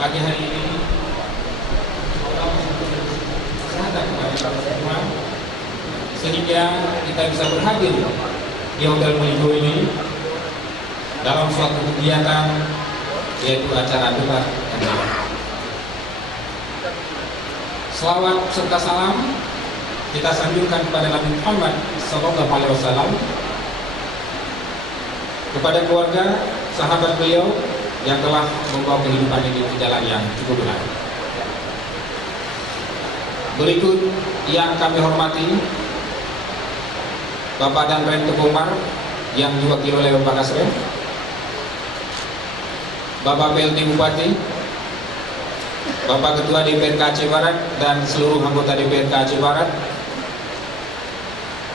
pagi hari ini kesehatan kepada kita semua, sehingga kita bisa berhadir di Hotel Meligo ini dalam suatu kegiatan, yaitu acara debat kandidat. Selawat serta salam kita sanjungkan kepada Nabi Muhammad SAW, kepada keluarga, sahabat beliau yang telah membawa kehidupan ini ke jalan yang cukup benar. Berikut yang kami hormati Bapak dan Ren Teguh Umar yang diwakili oleh Bapak Kasrem, Bapak PLT Bupati, Bapak Ketua DPRK Aceh Barat dan seluruh anggota DPRK Aceh Barat,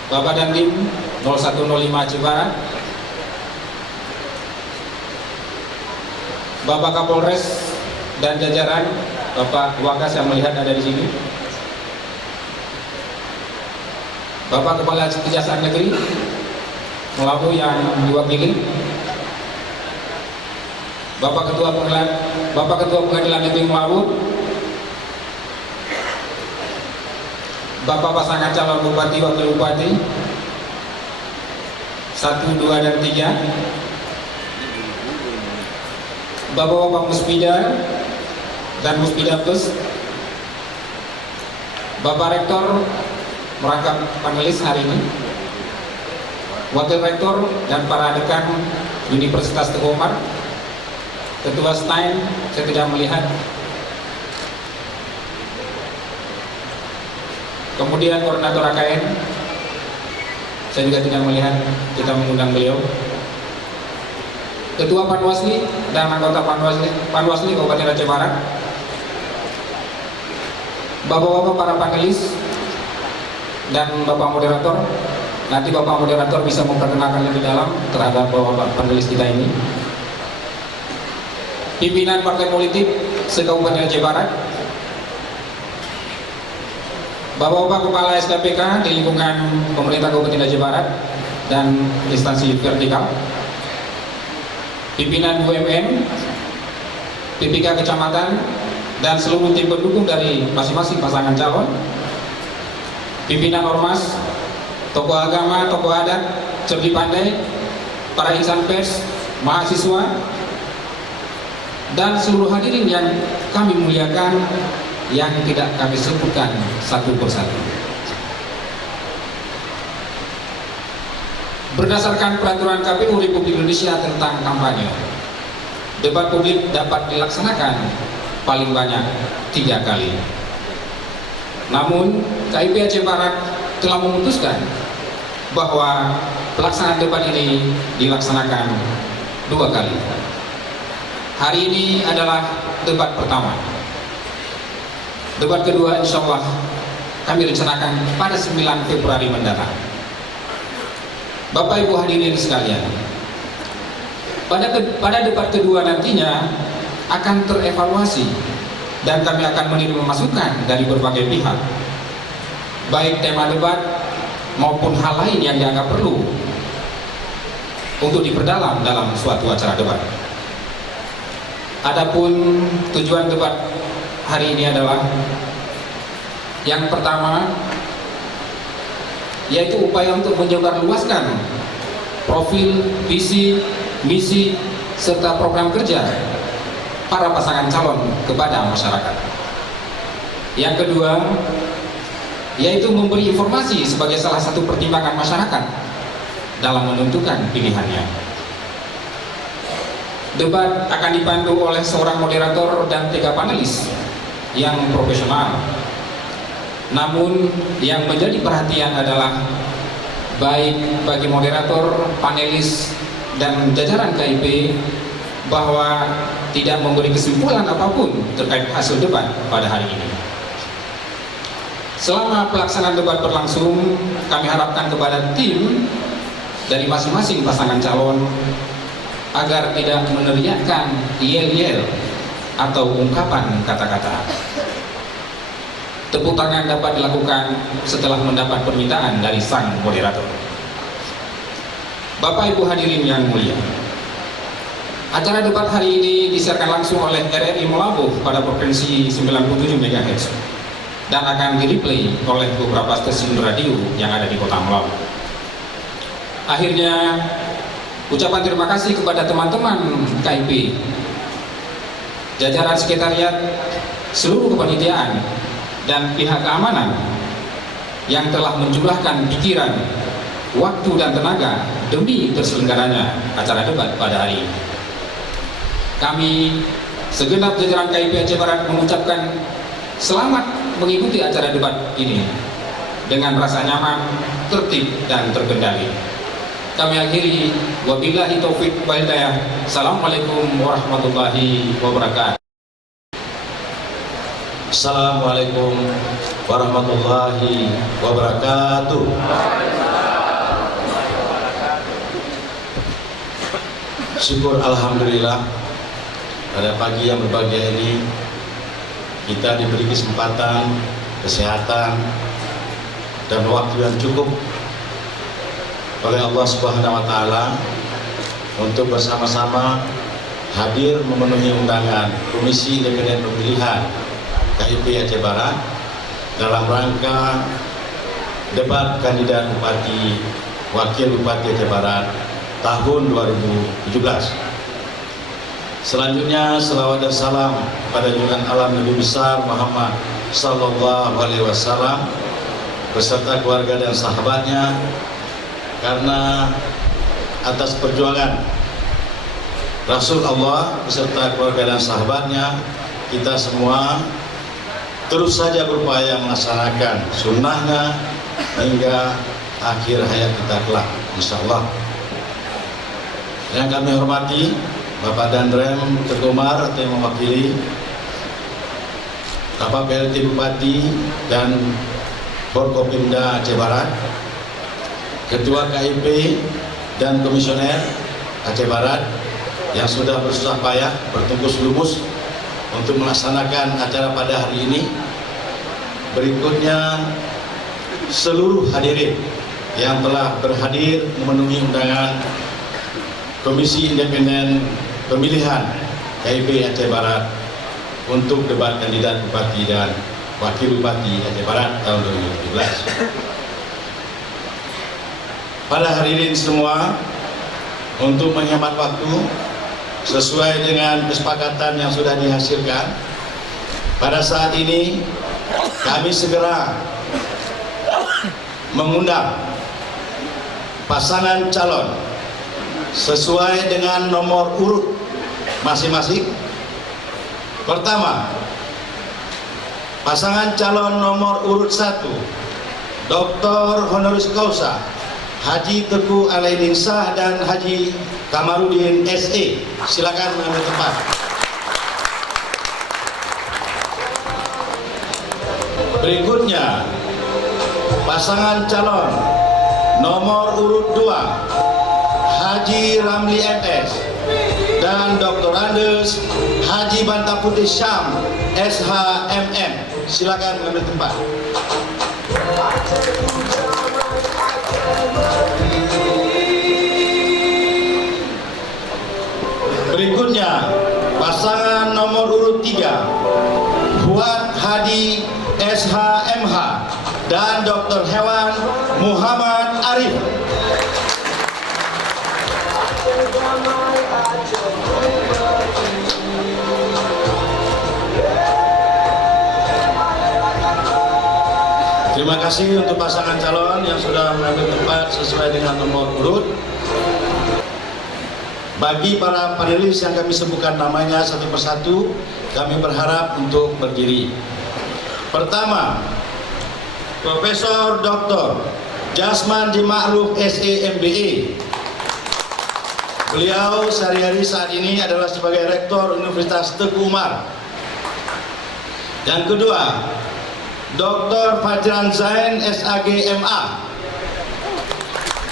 Bapak Dandim 0105 Aceh Barat, Bapak Kapolres dan jajaran, Bapak Wakas yang melihat ada di sini, Bapak Kepala Kejaksaan Negeri Melabu yang diwakili, Bapak Ketua Pengadilan Negeri Melabu, Bapak pasangan calon Bupati Wakil Bupati 1, 2, dan 3, Bapak-bapak Muspida dan Muspida Plus, Bapak Rektor merangkap panelis hari ini, Wakil Rektor dan para dekan Universitas Teguh Umar, Ketua Stein saya tidak melihat, kemudian Koordinator AKN saya juga tidak melihat, kita mengundang beliau, Ketua Panwasli dan anggota Panwasli Kabupaten Aceh Barat, Bapak-bapak para panelis dan Bapak Moderator. Nanti Bapak Moderator bisa memperkenalkan lebih dalam terhadap Bapak panelis kita ini. Pimpinan partai politik se-Kabupaten Aceh Barat, Bapak-bapak Kepala SKPK di lingkungan pemerintah Kabupaten Aceh Barat dan instansi vertikal, pimpinan BUMN, PPK Kecamatan, dan seluruh tim pendukung dari masing-masing pasangan calon, pimpinan ormas, tokoh agama, tokoh adat, cerdik pandai, para insan pers, mahasiswa, dan seluruh hadirin yang kami muliakan, yang tidak kami sebutkan satu persatu. Berdasarkan peraturan KPU Republik Indonesia tentang kampanye, debat publik dapat dilaksanakan paling banyak 3 kali. Namun, KIP Aceh Barat telah memutuskan bahwa pelaksanaan debat ini dilaksanakan 2 kali. Hari ini adalah debat pertama. Debat kedua insya Allah kami rencanakan pada 9 Februari mendatang. Bapak Ibu hadirin sekalian, pada debat kedua nantinya akan terevaluasi dan kami akan menerima masukan dari berbagai pihak, baik tema debat maupun hal lain yang dianggap perlu untuk diperdalam dalam suatu acara debat. Adapun tujuan debat hari ini adalah yang pertama, yaitu upaya untuk menyebarluaskan profil, visi, misi, serta program kerja para pasangan calon kepada masyarakat. Yang kedua, yaitu memberi informasi sebagai salah satu pertimbangan masyarakat dalam menentukan pilihannya. Debat akan dipandu oleh seorang moderator dan 3 panelis yang profesional. Namun yang menjadi perhatian adalah baik bagi moderator, panelis, dan jajaran KIP bahwa tidak memberi kesimpulan apapun terkait hasil debat pada hari ini. Selama pelaksanaan debat berlangsung, kami harapkan kepada tim dari masing-masing pasangan calon agar tidak meneriakkan yel-yel atau ungkapan kata-kata. Tepuk tangan dapat dilakukan setelah mendapat permintaan dari sang moderator. Bapak Ibu hadirin yang mulia, Acara debat hari ini disiarkan langsung oleh RRI Molabu pada frekuensi 97 MHz dan akan direplay oleh beberapa stasiun radio yang ada di Kota Molabu. Akhirnya, ucapan terima kasih kepada teman-teman KIP, jajaran sekretariat, seluruh kepanitiaan, dan pihak keamanan yang telah menjumlahkan pikiran, waktu, dan tenaga demi terselenggaranya acara debat pada hari ini. Kami segenap jajaran KIP Aceh Barat mengucapkan selamat mengikuti acara debat ini dengan rasa nyaman, tertib, dan terkendali. Kami akhiri, wabillahi taufiq wal hidayah. Assalamualaikum warahmatullahi wabarakatuh. Assalamualaikum warahmatullahi wabarakatuh. Syukur alhamdulillah, pada pagi yang berbahagia ini kita diberi kesempatan, kesehatan, dan waktu yang cukup oleh Allah Subhanahu wa Ta'ala untuk bersama-sama hadir memenuhi undangan Komisi Independen Pemilihan KIP Aceh Barat dalam rangka debat kandidat Bupati Wakil Bupati Aceh Barat tahun 2017. Selanjutnya, selawat dan salam pada junjungan alam Nabi besar Muhammad Sallallahu Alaihi Wasallam beserta keluarga dan sahabatnya, karena atas perjuangan Rasul Allah beserta keluarga dan sahabatnya, kita semua terus saja berupaya melaksanakan sunnahnya hingga akhir hayat kita kelak, insyaallah. Yang kami hormati Bapak Danrem Ketumar atau yang mewakili Bapak PLT Bupati dan Forkopimda Aceh Barat, Ketua KIP dan Komisioner Aceh Barat yang sudah bersusah payah bertungkus lumus untuk melaksanakan acara pada hari ini. Berikutnya, seluruh hadirin yang telah berhadir memenuhi undangan Komisi Independen Pemilihan KIP Aceh Barat untuk debat kandidat Bupati dan Wakil Bupati Aceh Barat tahun 2017. Pada hadirin semua, untuk menghemat waktu sesuai dengan kesepakatan yang sudah dihasilkan, pada saat ini kami segera mengundang pasangan calon sesuai dengan nomor urut masing-masing. Pertama, pasangan calon nomor urut 1, Dr. Honoris Causa Haji Teguh Alaidin Shah dan Haji Kamarudin SE. Silakan mengambil tempat. Berikutnya, pasangan calon nomor urut 2, Haji Ramli MS dan Dr. Andes Haji Bantaputih Syam SHMM. Silakan mengambil tempat. Berikutnya, pasangan nomor urut 3, Fuad Hadi SHMH dan Dr. Hewan Muhammad Arif. Terima kasih untuk pasangan calon yang sudah mengambil tempat sesuai dengan nomor urut. Bagi para panelis yang kami sebutkan namanya satu persatu, kami berharap untuk berdiri. Pertama, Profesor Dr. Jasman Ma'ruf SE MBE. Beliau sehari-hari saat ini adalah sebagai Rektor Universitas Teguh Umar. Yang kedua, Dr. Fajran Zain SAG MA.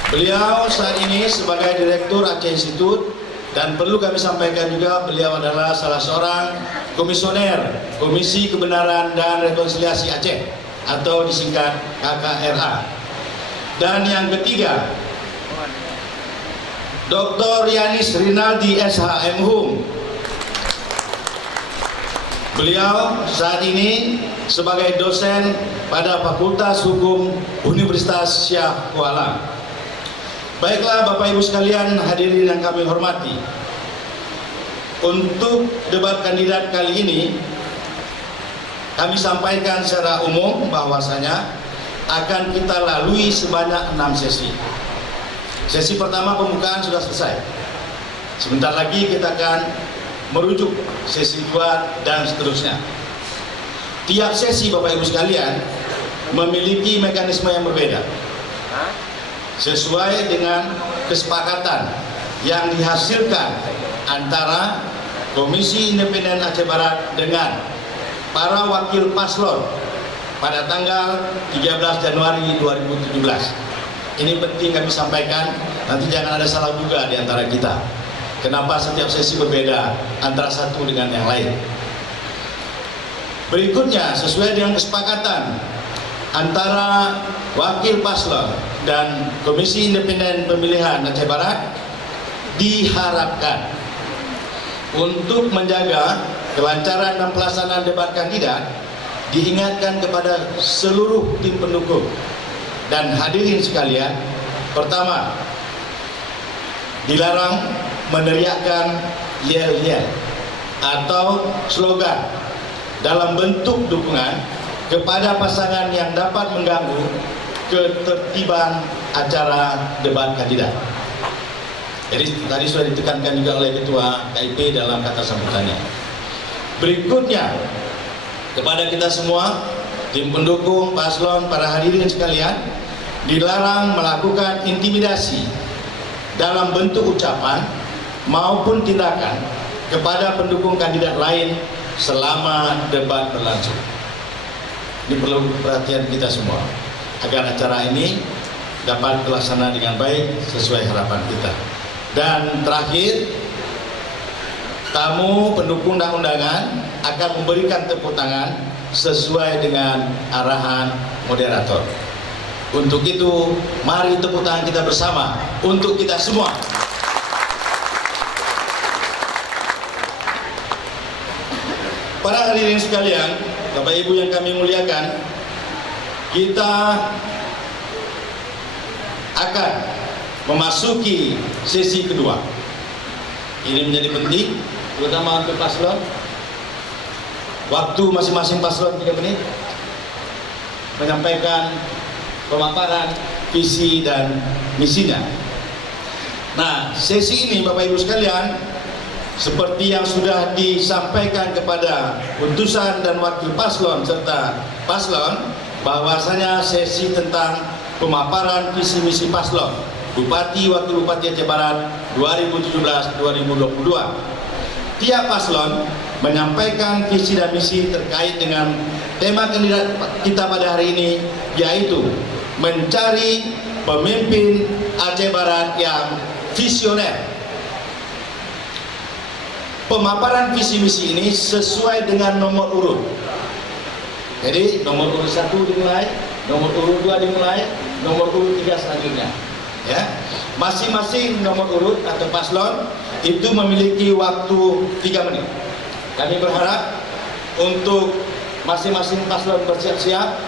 Beliau saat ini sebagai Direktur Aceh Institute, dan perlu kami sampaikan juga beliau adalah salah seorang komisioner Komisi Kebenaran dan Rekonsiliasi Aceh atau disingkat KKRA. Dan yang ketiga, Dr. Yanis Rinaldi SH.M.Hum. Beliau saat ini sebagai dosen pada Fakultas Hukum Universitas Syah Kuala. Baiklah Bapak Ibu sekalian, hadirin yang kami hormati. Untuk debat kandidat kali ini, kami sampaikan secara umum bahwasanya akan kita lalui sebanyak 6 sesi. Sesi pertama pembukaan sudah selesai. Sebentar lagi kita akan merujuk sesi 2 dan seterusnya. Tiap sesi Bapak Ibu sekalian memiliki mekanisme yang berbeda sesuai dengan kesepakatan yang dihasilkan antara Komisi Independen Aceh Barat dengan para wakil paslon pada tanggal 13 Januari 2017. Ini penting kami sampaikan, nanti jangan ada salah juga di antara kita. Kenapa setiap sesi berbeda antara satu dengan yang lain. Berikutnya, sesuai dengan kesepakatan antara wakil paslon dan Komisi Independen Pemilihan Aceh Barat, diharapkan untuk menjaga kelancaran dan pelaksanaan debat kandidat, diingatkan kepada seluruh tim pendukung dan hadirin sekalian. Pertama, dilarang meneriakkan yel-yel atau slogan dalam bentuk dukungan kepada pasangan yang dapat mengganggu ketertiban acara debat kandidat. Jadi tadi sudah ditekankan juga oleh Ketua KIP dalam kata sambutannya. Berikutnya, kepada kita semua, tim pendukung, paslon, para hadirin sekalian, dilarang melakukan intimidasi dalam bentuk ucapan maupun tindakan kepada pendukung kandidat lain selama debat berlangsung. Ini perlu perhatian kita semua agar acara ini dapat terlaksana dengan baik sesuai harapan kita. Dan terakhir, tamu pendukung dan undangan akan memberikan tepuk tangan sesuai dengan arahan moderator. Untuk itu, mari tepuk tangan kita bersama untuk kita semua. Para hadirin sekalian, Bapak Ibu yang kami muliakan, kita akan memasuki sesi kedua. Ini menjadi penting, terutama untuk paslon. Waktu masing-masing paslon 3 menit menyampaikan pemaparan visi dan misinya. Nah, sesi ini Bapak Ibu sekalian, seperti yang sudah disampaikan kepada utusan dan wakil paslon serta paslon, bahwasanya sesi tentang pemaparan visi misi paslon Bupati Wakil Bupati Aceh Barat 2017-2022. Tiap paslon menyampaikan visi dan misi terkait dengan tema kandidat kita pada hari ini, yaitu mencari pemimpin Aceh Barat yang visioner. Pemaparan visi misi ini sesuai dengan nomor urut. Jadi nomor urut 1 dimulai, nomor urut 2 dimulai, nomor urut 3 selanjutnya. Ya, masing-masing nomor urut atau paslon itu memiliki waktu 3 menit. Kami berharap untuk masing-masing paslon bersiap-siap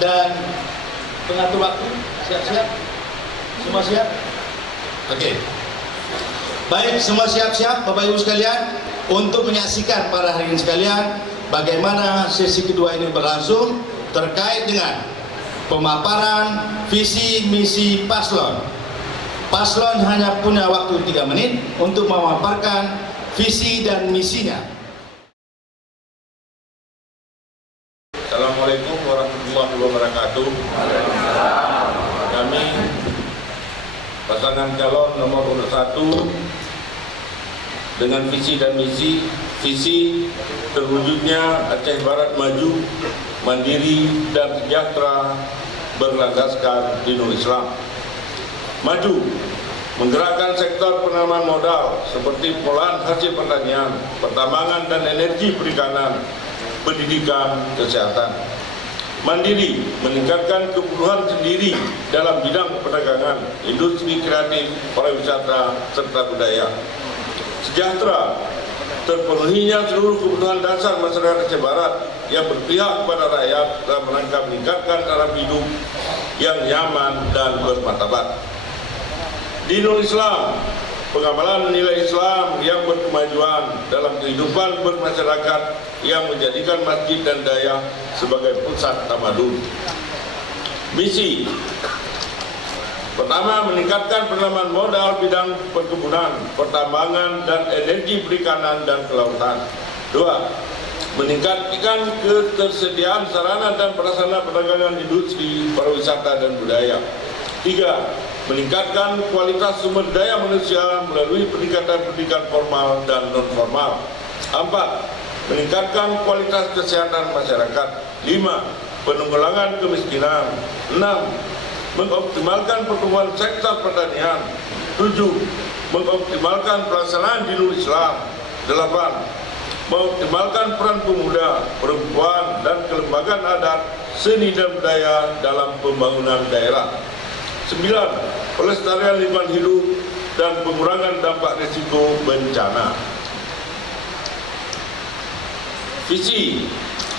dan pengatur waktu siap-siap. Semua siap? Oke. Baik, semua siap-siap Bapak Ibu sekalian untuk menyaksikan para hadirin sekalian bagaimana sesi kedua ini berlangsung terkait dengan pemaparan visi misi paslon. Paslon hanya punya waktu 3 menit untuk memaparkan visi dan misinya. Assalamualaikum warahmatullahi wabarakatuh. Kami pasangan calon nomor urut 1 dengan visi dan misi. Visi terwujudnya Aceh Barat maju, mandiri dan sejahtera berlandaskan dinul Islam. Maju, menggerakkan sektor penanaman modal seperti pengolahan hasil pertanian, pertambangan dan energi perikanan, pendidikan, kesehatan. Mandiri, meningkatkan kebutuhan sendiri dalam bidang perdagangan, industri kreatif, pariwisata, serta budaya. Sejahtera, terpenuhinya seluruh kebutuhan dasar masyarakat Aceh Barat yang berpihak kepada rakyat dalam rangka meningkatkan taraf hidup yang nyaman dan bermartabat. Dinul Islam, pengamalan nilai Islam yang berkemajuan dalam kehidupan bermasyarakat yang menjadikan masjid dan daya sebagai pusat tamadun. Misi pertama, meningkatkan penanaman modal bidang perkebunan, pertambangan, dan energi perikanan dan kelautan. 2. Meningkatkan ketersediaan sarana dan prasarana perdagangan, industri, pariwisata, dan budaya. 3. Meningkatkan kualitas sumber daya manusia melalui peningkatan pendidikan formal dan non-formal. 4. Meningkatkan kualitas kesehatan masyarakat. 5. Penanggulangan kemiskinan. 6. Mengoptimalkan pertumbuhan sektor pertanian. 7. Mengoptimalkan pelaksanaan dinul Islam. 8. Mengoptimalkan peran pemuda, perempuan, dan kelembagaan adat, seni dan budaya dalam pembangunan daerah. 9. Pelestarian lingkungan hidup dan pengurangan dampak risiko bencana. Visi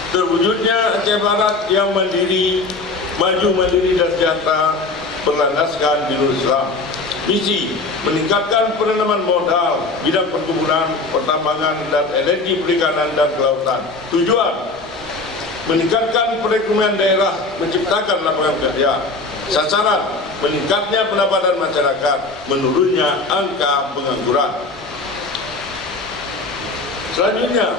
terwujudnya Aceh Barat yang mandiri, maju, mandiri, dan sejahtera berlandaskan dinul Islam. Misi meningkatkan penanaman modal bidang perkebunan, pertambangan, dan energi perikanan dan kelautan. Tujuan meningkatkan perekonomian daerah, menciptakan lapangan kerja. Sasaran meningkatnya pendapatan masyarakat, menurunnya angka pengangguran. Selanjutnya,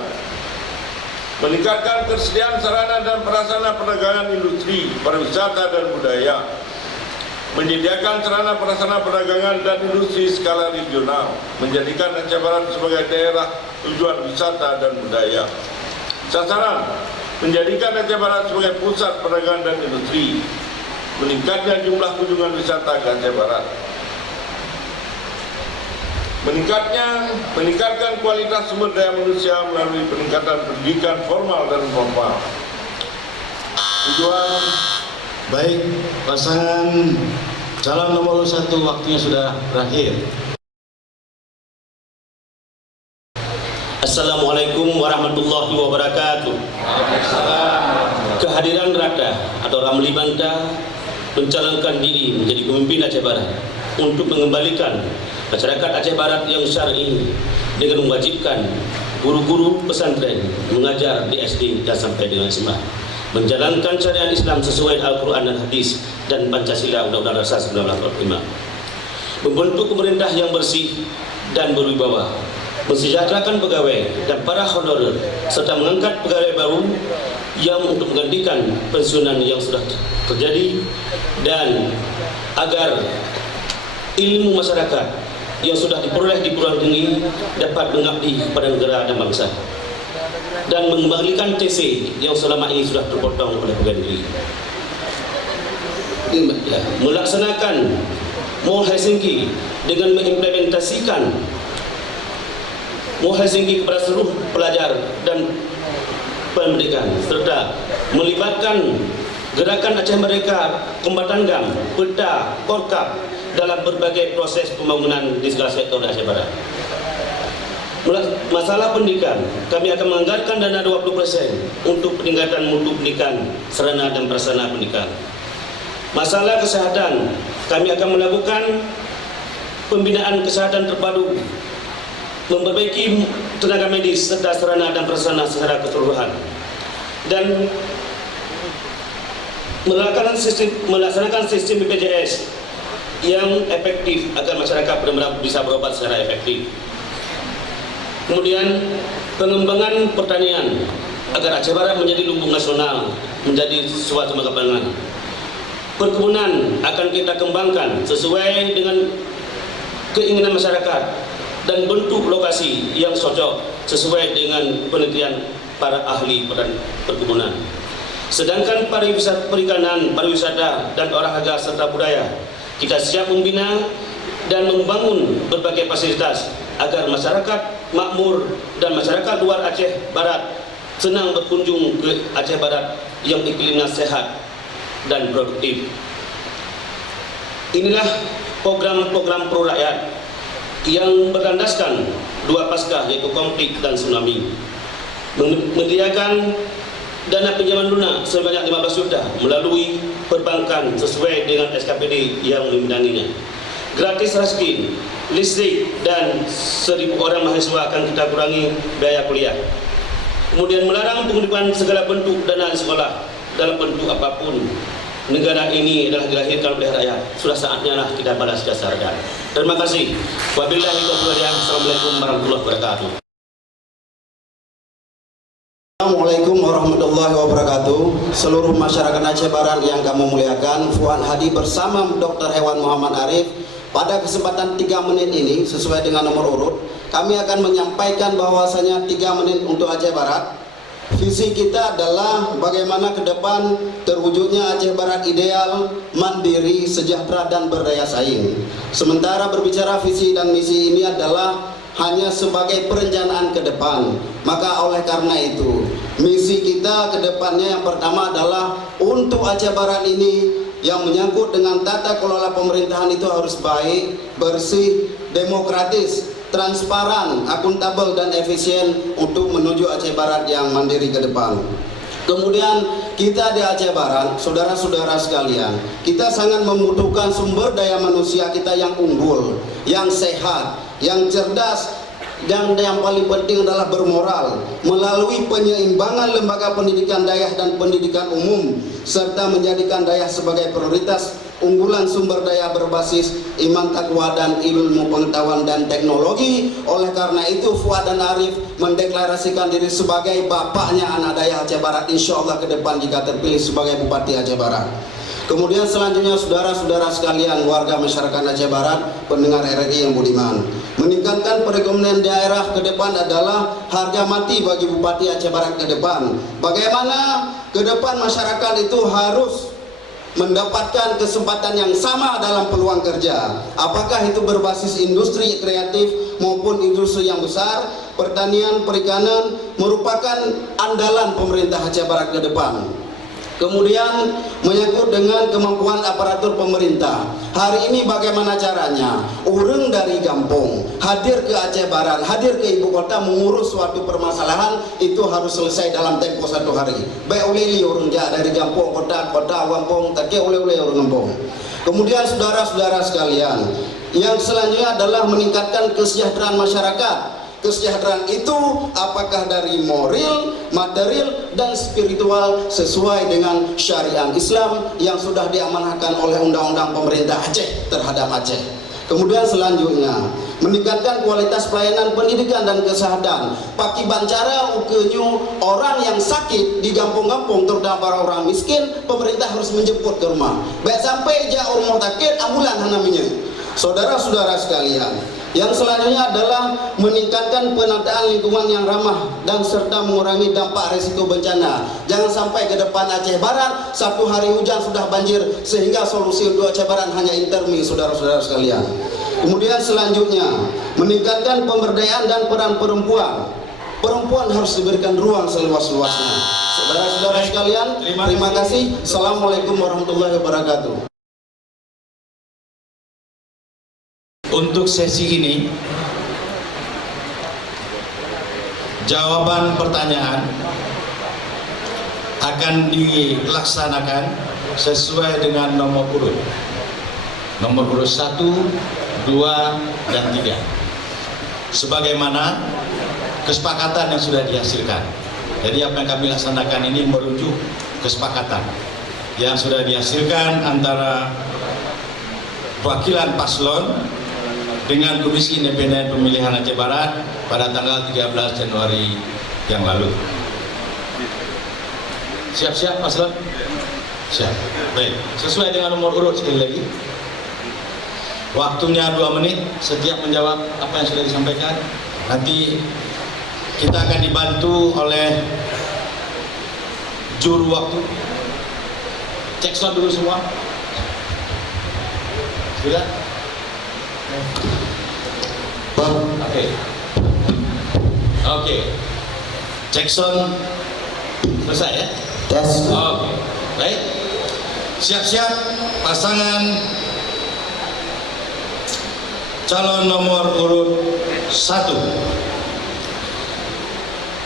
meningkatkan ketersediaan sarana dan prasarana perdagangan, industri, pariwisata, dan budaya. Menyediakan sarana prasarana perdagangan dan industri skala regional, menjadikan Aceh Barat sebagai daerah tujuan wisata dan budaya. Sasaran menjadikan Aceh Barat sebagai pusat perdagangan dan industri, meningkatnya jumlah kunjungan wisata ke Aceh Barat. Meningkatkan kualitas sumber daya manusia melalui peningkatan pendidikan formal dan informal. Tujuan. Baik, pasangan calon nomor 1 waktunya sudah berakhir. Assalamualaikum warahmatullahi wabarakatuh. Kehadiran Rada atau Ramli Banta mencalonkan diri menjadi pemimpin Aceh Barat untuk mengembalikan masyarakat Aceh Barat yang syar'i dengan mewajibkan guru-guru pesantren mengajar di SD dan sampai dengan SMA, menjalankan syariat Islam sesuai Al-Quran dan Hadis dan Pancasila Undang-Undang Dasar 1945, membentuk pemerintah yang bersih dan berwibawa, mensejahterakan pegawai dan para honorer, serta mengangkat pegawai baru yang untuk menggantikan pensiunan yang sudah terjadi, dan agar ilmu masyarakat yang sudah diperoleh di perguruan tinggi dapat mengabdi kepada negara dan bangsa, dan mengembalikan TC yang selama ini sudah terpotong oleh pegawai negeri. Melaksanakan Mall Helsinki dengan mengimplementasikan Mall Helsinki kepada seluruh pelajar dan pendidikan, serta melibatkan gerakan Aceh Merdeka, Kombatangam, Peta, Korkap dalam berbagai proses pembangunan di segala sektor di Aceh Barat. Masalah pendidikan, kami akan menganggarkan dana 20% untuk peningkatan mutu pendidikan, sarana dan prasarana pendidikan. Masalah kesehatan, kami akan melakukan pembinaan kesehatan terpadu, memperbaiki tenaga medis serta sarana dan prasarana secara keseluruhan, dan melaksanakan sistem BPJS yang efektif agar masyarakat benar-benar bisa berobat secara efektif. Kemudian pengembangan pertanian agar Aceh Barat menjadi lumbung nasional, menjadi suatu makanan. Perkebunan akan kita kembangkan sesuai dengan keinginan masyarakat dan bentuk lokasi yang cocok sesuai dengan penelitian para ahli perkebunan. Sedangkan pariwisata, perikanan, pariwisata, dan olahraga serta budaya, kita siap membina dan membangun berbagai fasilitas agar masyarakat makmur dan masyarakat luar Aceh Barat senang berkunjung ke Aceh Barat yang iklimnya sehat dan produktif. Inilah program-program pro rakyat yang berlandaskan dua pasca, yaitu konflik dan tsunami. Menyediakan dana pinjaman lunak sebanyak 15 juta melalui perbankan sesuai dengan SKPD yang membidanginya. Gratis raskin, listrik, dan 1.000 orang mahasiswa akan kita kurangi biaya kuliah. Kemudian melarang pengumpulan segala bentuk dana di sekolah dalam bentuk apapun. Negara ini adalah dilahirkan oleh rakyat. Sudah saatnya lah kita balas jasa rakyat. Terima kasih. Wabillahi taufiq wal hidayah. Assalamualaikum warahmatullahi wabarakatuh. Assalamualaikum warahmatullahi wabarakatuh. Seluruh masyarakat Aceh Barat yang kami muliakan, Fuad Hadi bersama Dr. Hewan Muhammad Arif. Pada kesempatan 3 menit ini sesuai dengan nomor urut, kami akan menyampaikan bahwasanya 3 menit untuk Aceh Barat. Visi kita adalah bagaimana ke depan terwujudnya Aceh Barat ideal, mandiri, sejahtera, dan berdaya saing. Sementara berbicara visi dan misi ini adalah hanya sebagai perencanaan ke depan. Maka oleh karena itu, misi kita ke depannya yang pertama adalah untuk Aceh Barat ini yang menyangkut dengan tata kelola pemerintahan itu harus baik, bersih, demokratis, transparan, akuntabel, dan efisien untuk menuju Aceh Barat yang mandiri ke depan. Kemudian kita di Aceh Barat, saudara-saudara sekalian, kita sangat membutuhkan sumber daya manusia kita yang unggul, yang sehat, yang cerdas, dan yang paling penting adalah bermoral, melalui penyeimbangan lembaga pendidikan daerah dan pendidikan umum, serta menjadikan daerah sebagai prioritas unggulan sumber daya berbasis iman, takwa, dan ilmu pengetahuan dan teknologi. Oleh karena itu, Fuad dan Arif mendeklarasikan diri sebagai bapaknya anak daerah Aceh Barat, insya Allah ke depan jika terpilih sebagai Bupati Aceh Barat. Kemudian selanjutnya, saudara-saudara sekalian, warga masyarakat Aceh Barat, pendengar RRI yang budiman, meningkatkan perekonomian daerah ke depan adalah harga mati bagi Bupati Aceh Barat ke depan. Bagaimana ke depan masyarakat itu harus mendapatkan kesempatan yang sama dalam peluang kerja, apakah itu berbasis industri kreatif maupun industri yang besar. Pertanian, perikanan merupakan andalan pemerintah Aceh Barat ke depan. Kemudian menyangkut dengan kemampuan aparatur pemerintah. Hari ini bagaimana caranya? Urang dari kampung hadir ke Aceh Barat, hadir ke ibu kota mengurus suatu permasalahan itu harus selesai dalam tempo 1 hari. Baik oleh urang dari kampung kota kampung, tak oleh urang kampung. Kemudian saudara-saudara sekalian, yang selanjutnya adalah meningkatkan kesejahteraan masyarakat. Kesejahteraan itu apakah dari moral, material, dan spiritual sesuai dengan syariat Islam yang sudah diamanahkan oleh undang-undang pemerintah Aceh terhadap Aceh. Kemudian selanjutnya meningkatkan kualitas pelayanan pendidikan dan kesehatan. Paki bancara ukenyu orang yang sakit di kampung-kampung, terutama para orang miskin, pemerintah harus menjemput ke rumah. Baik sampai ja rumah sakit ambulan namanya. Saudara-saudara sekalian, yang selanjutnya adalah meningkatkan penataan lingkungan yang ramah dan serta mengurangi dampak risiko bencana. Jangan sampai ke depan Aceh Barat 1 hari hujan sudah banjir, sehingga solusi untuk Aceh Barat hanya intermi, saudara-saudara sekalian. Kemudian selanjutnya meningkatkan pemberdayaan dan peran perempuan. Perempuan harus diberikan ruang seluas-luasnya. Saudara-saudara sekalian, terima kasih. Assalamualaikum warahmatullahi wabarakatuh. Untuk sesi ini, jawaban pertanyaan akan dilaksanakan sesuai dengan nomor urut. Nomor urut 1, 2, dan 3. Sebagaimana kesepakatan yang sudah dihasilkan. Jadi apa yang kami laksanakan ini merujuk kesepakatan yang sudah dihasilkan antara perwakilan paslon dengan Komisi Independen Pemilihan Aceh Barat pada tanggal 13 Januari yang lalu. Siap-siap paslon? Siap. Baik, sesuai dengan nomor urut sekali lagi. Waktunya 2 menit setiap menjawab apa yang sudah disampaikan. Nanti kita akan dibantu oleh juru waktu. Cek slot dulu semua. Sudah? Oke. Cek sound. Selesai ya? Tes. Oke. Baik. Siap-siap pasangan calon nomor urut 1.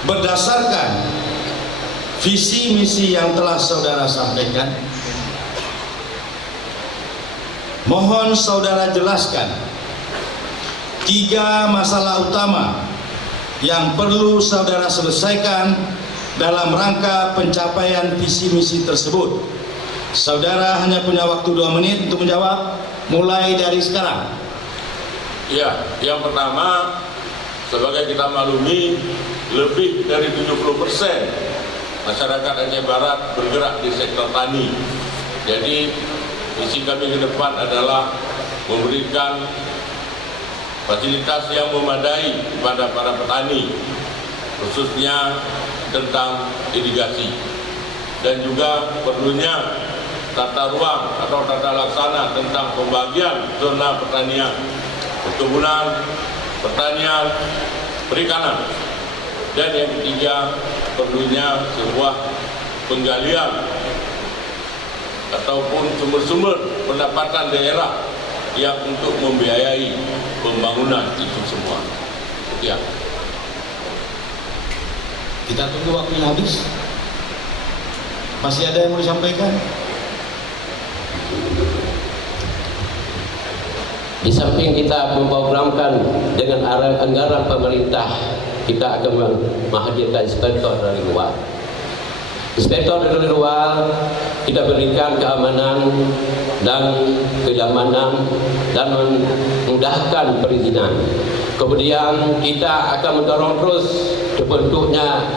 Berdasarkan visi misi yang telah saudara sampaikan, mohon saudara jelaskan 3 masalah utama yang perlu saudara selesaikan dalam rangka pencapaian visi misi tersebut. Saudara hanya punya waktu 2 menit untuk menjawab, mulai dari sekarang. Ya, yang pertama, sebagai kita maklumi, lebih dari 70% masyarakat Aceh Barat bergerak di sektor tani. Jadi misi kami ke depan adalah memberikan fasilitas yang memadai kepada para petani, khususnya tentang irigasi, dan juga perlunya tata ruang atau tata laksana tentang pembagian zona pertanian, perkebunan, pertanian, perikanan. Dan yang ketiga, perlunya sebuah penggalian ataupun sumber-sumber pendapatan daerah yang untuk membiayai pembangunan itu semua. Ya. Kita tunggu waktunya habis. Masih ada yang mau disampaikan? Di samping kita memprogramkan dengan anggaran pemerintah, kita akan menghadirkan inspektor dari luar. Inspektor dari luar kita berikan keamanan dan kenyamanan dan memudahkan perizinan. Kemudian kita akan mendorong terus terbentuknya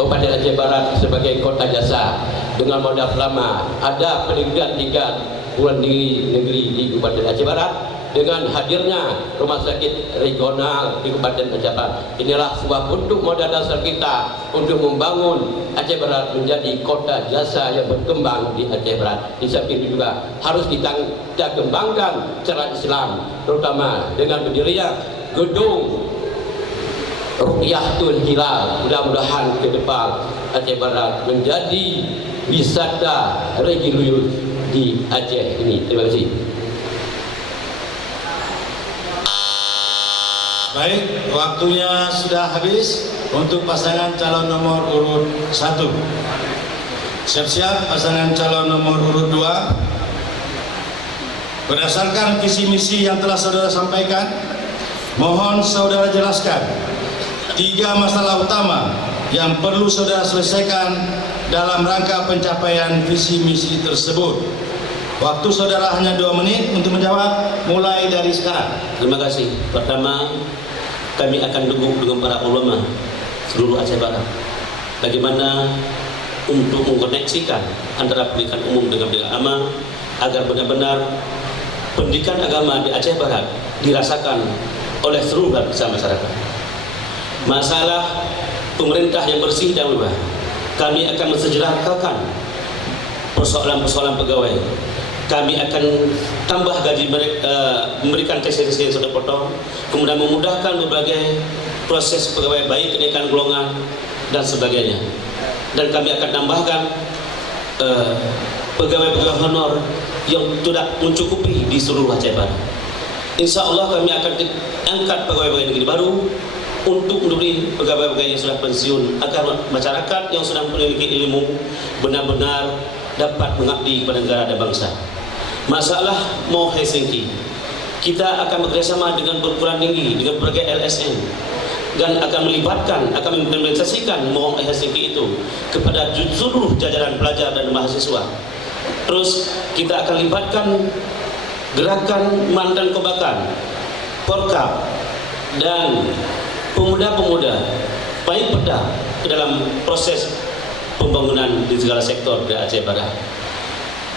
Kabupaten Aceh Barat sebagai kota jasa dengan modal lama. Ada pendidikan 3 bulan negeri di Kabupaten Aceh Barat dengan hadirnya rumah sakit regional di Kabupaten Aceh Barat. Inilah sebuah bentuk modal dasar kita untuk membangun Aceh Barat menjadi kota jasa yang berkembang di Aceh Barat. Di samping itu juga harus kita kembangkan syariat Islam, terutama dengan berdirinya gedung Ruqyatul Hilal. Mudah-mudahan ke depan Aceh Barat menjadi wisata religius di Aceh ini. Terima kasih. Baik, waktunya sudah habis untuk pasangan calon nomor urut 1. Siap-siap pasangan calon nomor urut 2. Berdasarkan visi misi yang telah saudara sampaikan, mohon saudara jelaskan 3 masalah utama yang perlu saudara selesaikan dalam rangka pencapaian visi misi tersebut. Waktu saudara hanya 2 menit untuk menjawab, mulai dari sekarang. Terima kasih. Pertama, kami akan duduk dengan para ulama seluruh Aceh Barat. Bagaimana untuk mengkoneksikan antara pendidikan umum dengan pendidikan agama agar benar-benar pendidikan agama di Aceh Barat dirasakan oleh seluruh lapisan masyarakat. Masalah pemerintah yang bersih dan berubah, kami akan mensejarahkan persoalan-persoalan pegawai. Kami akan tambah gaji mereka, memberikan tes-tes yang sudah potong, kemudian memudahkan berbagai proses pegawai, baik kenaikan golongan dan sebagainya. Dan kami akan tambahkan pegawai-pegawai honor yang tidak mencukupi di seluruh Aceh Barat. Insya Allah kami akan angkat pegawai-pegawai negeri baru untuk memberi pegawai-pegawai yang sudah pensiun agar masyarakat yang sudah memiliki ilmu benar-benar dapat mengabdi kepada negara dan bangsa. Masalah Mo Helsinki, kita akan bekerjasama dengan perguruan tinggi, dengan berbagai LSM, dan akan melibatkan, akan mengimplementasikan Mo Helsinki itu kepada seluruh jajaran pelajar dan mahasiswa. Terus kita akan libatkan gerakan mantan kobakan, Porkap, dan pemuda-pemuda baik peda ke dalam proses pembangunan di segala sektor di Aceh Barat.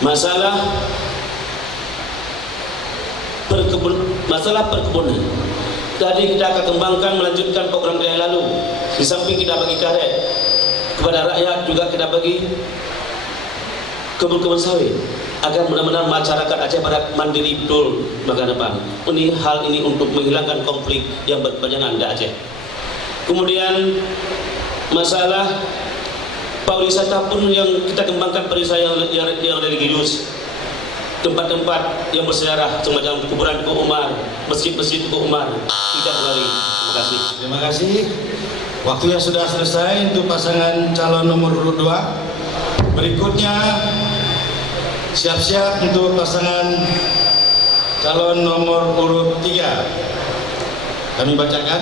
Masalah perkebunan, tadi kita akan kembangkan, melanjutkan program yang lalu. Di samping kita bagi karet kepada rakyat, juga kita bagi kebun-kebun sawit agar benar-benar masyarakat Aceh Barat mandiri betul masa depan. Hal ini untuk menghilangkan konflik yang berkepanjangan di Aceh. Kemudian masalah pariwisata pun yang kita kembangkan, pariwisata yang religius, tempat-tempat yang bersejarah semacam kuburan Tuku Umar, masjid-masjid Tuku Umar, tidak lari. Terima kasih. Terima kasih. Waktunya sudah selesai untuk pasangan calon nomor urut 2. Berikutnya siap-siap untuk pasangan calon nomor urut 3. Kami bacakan.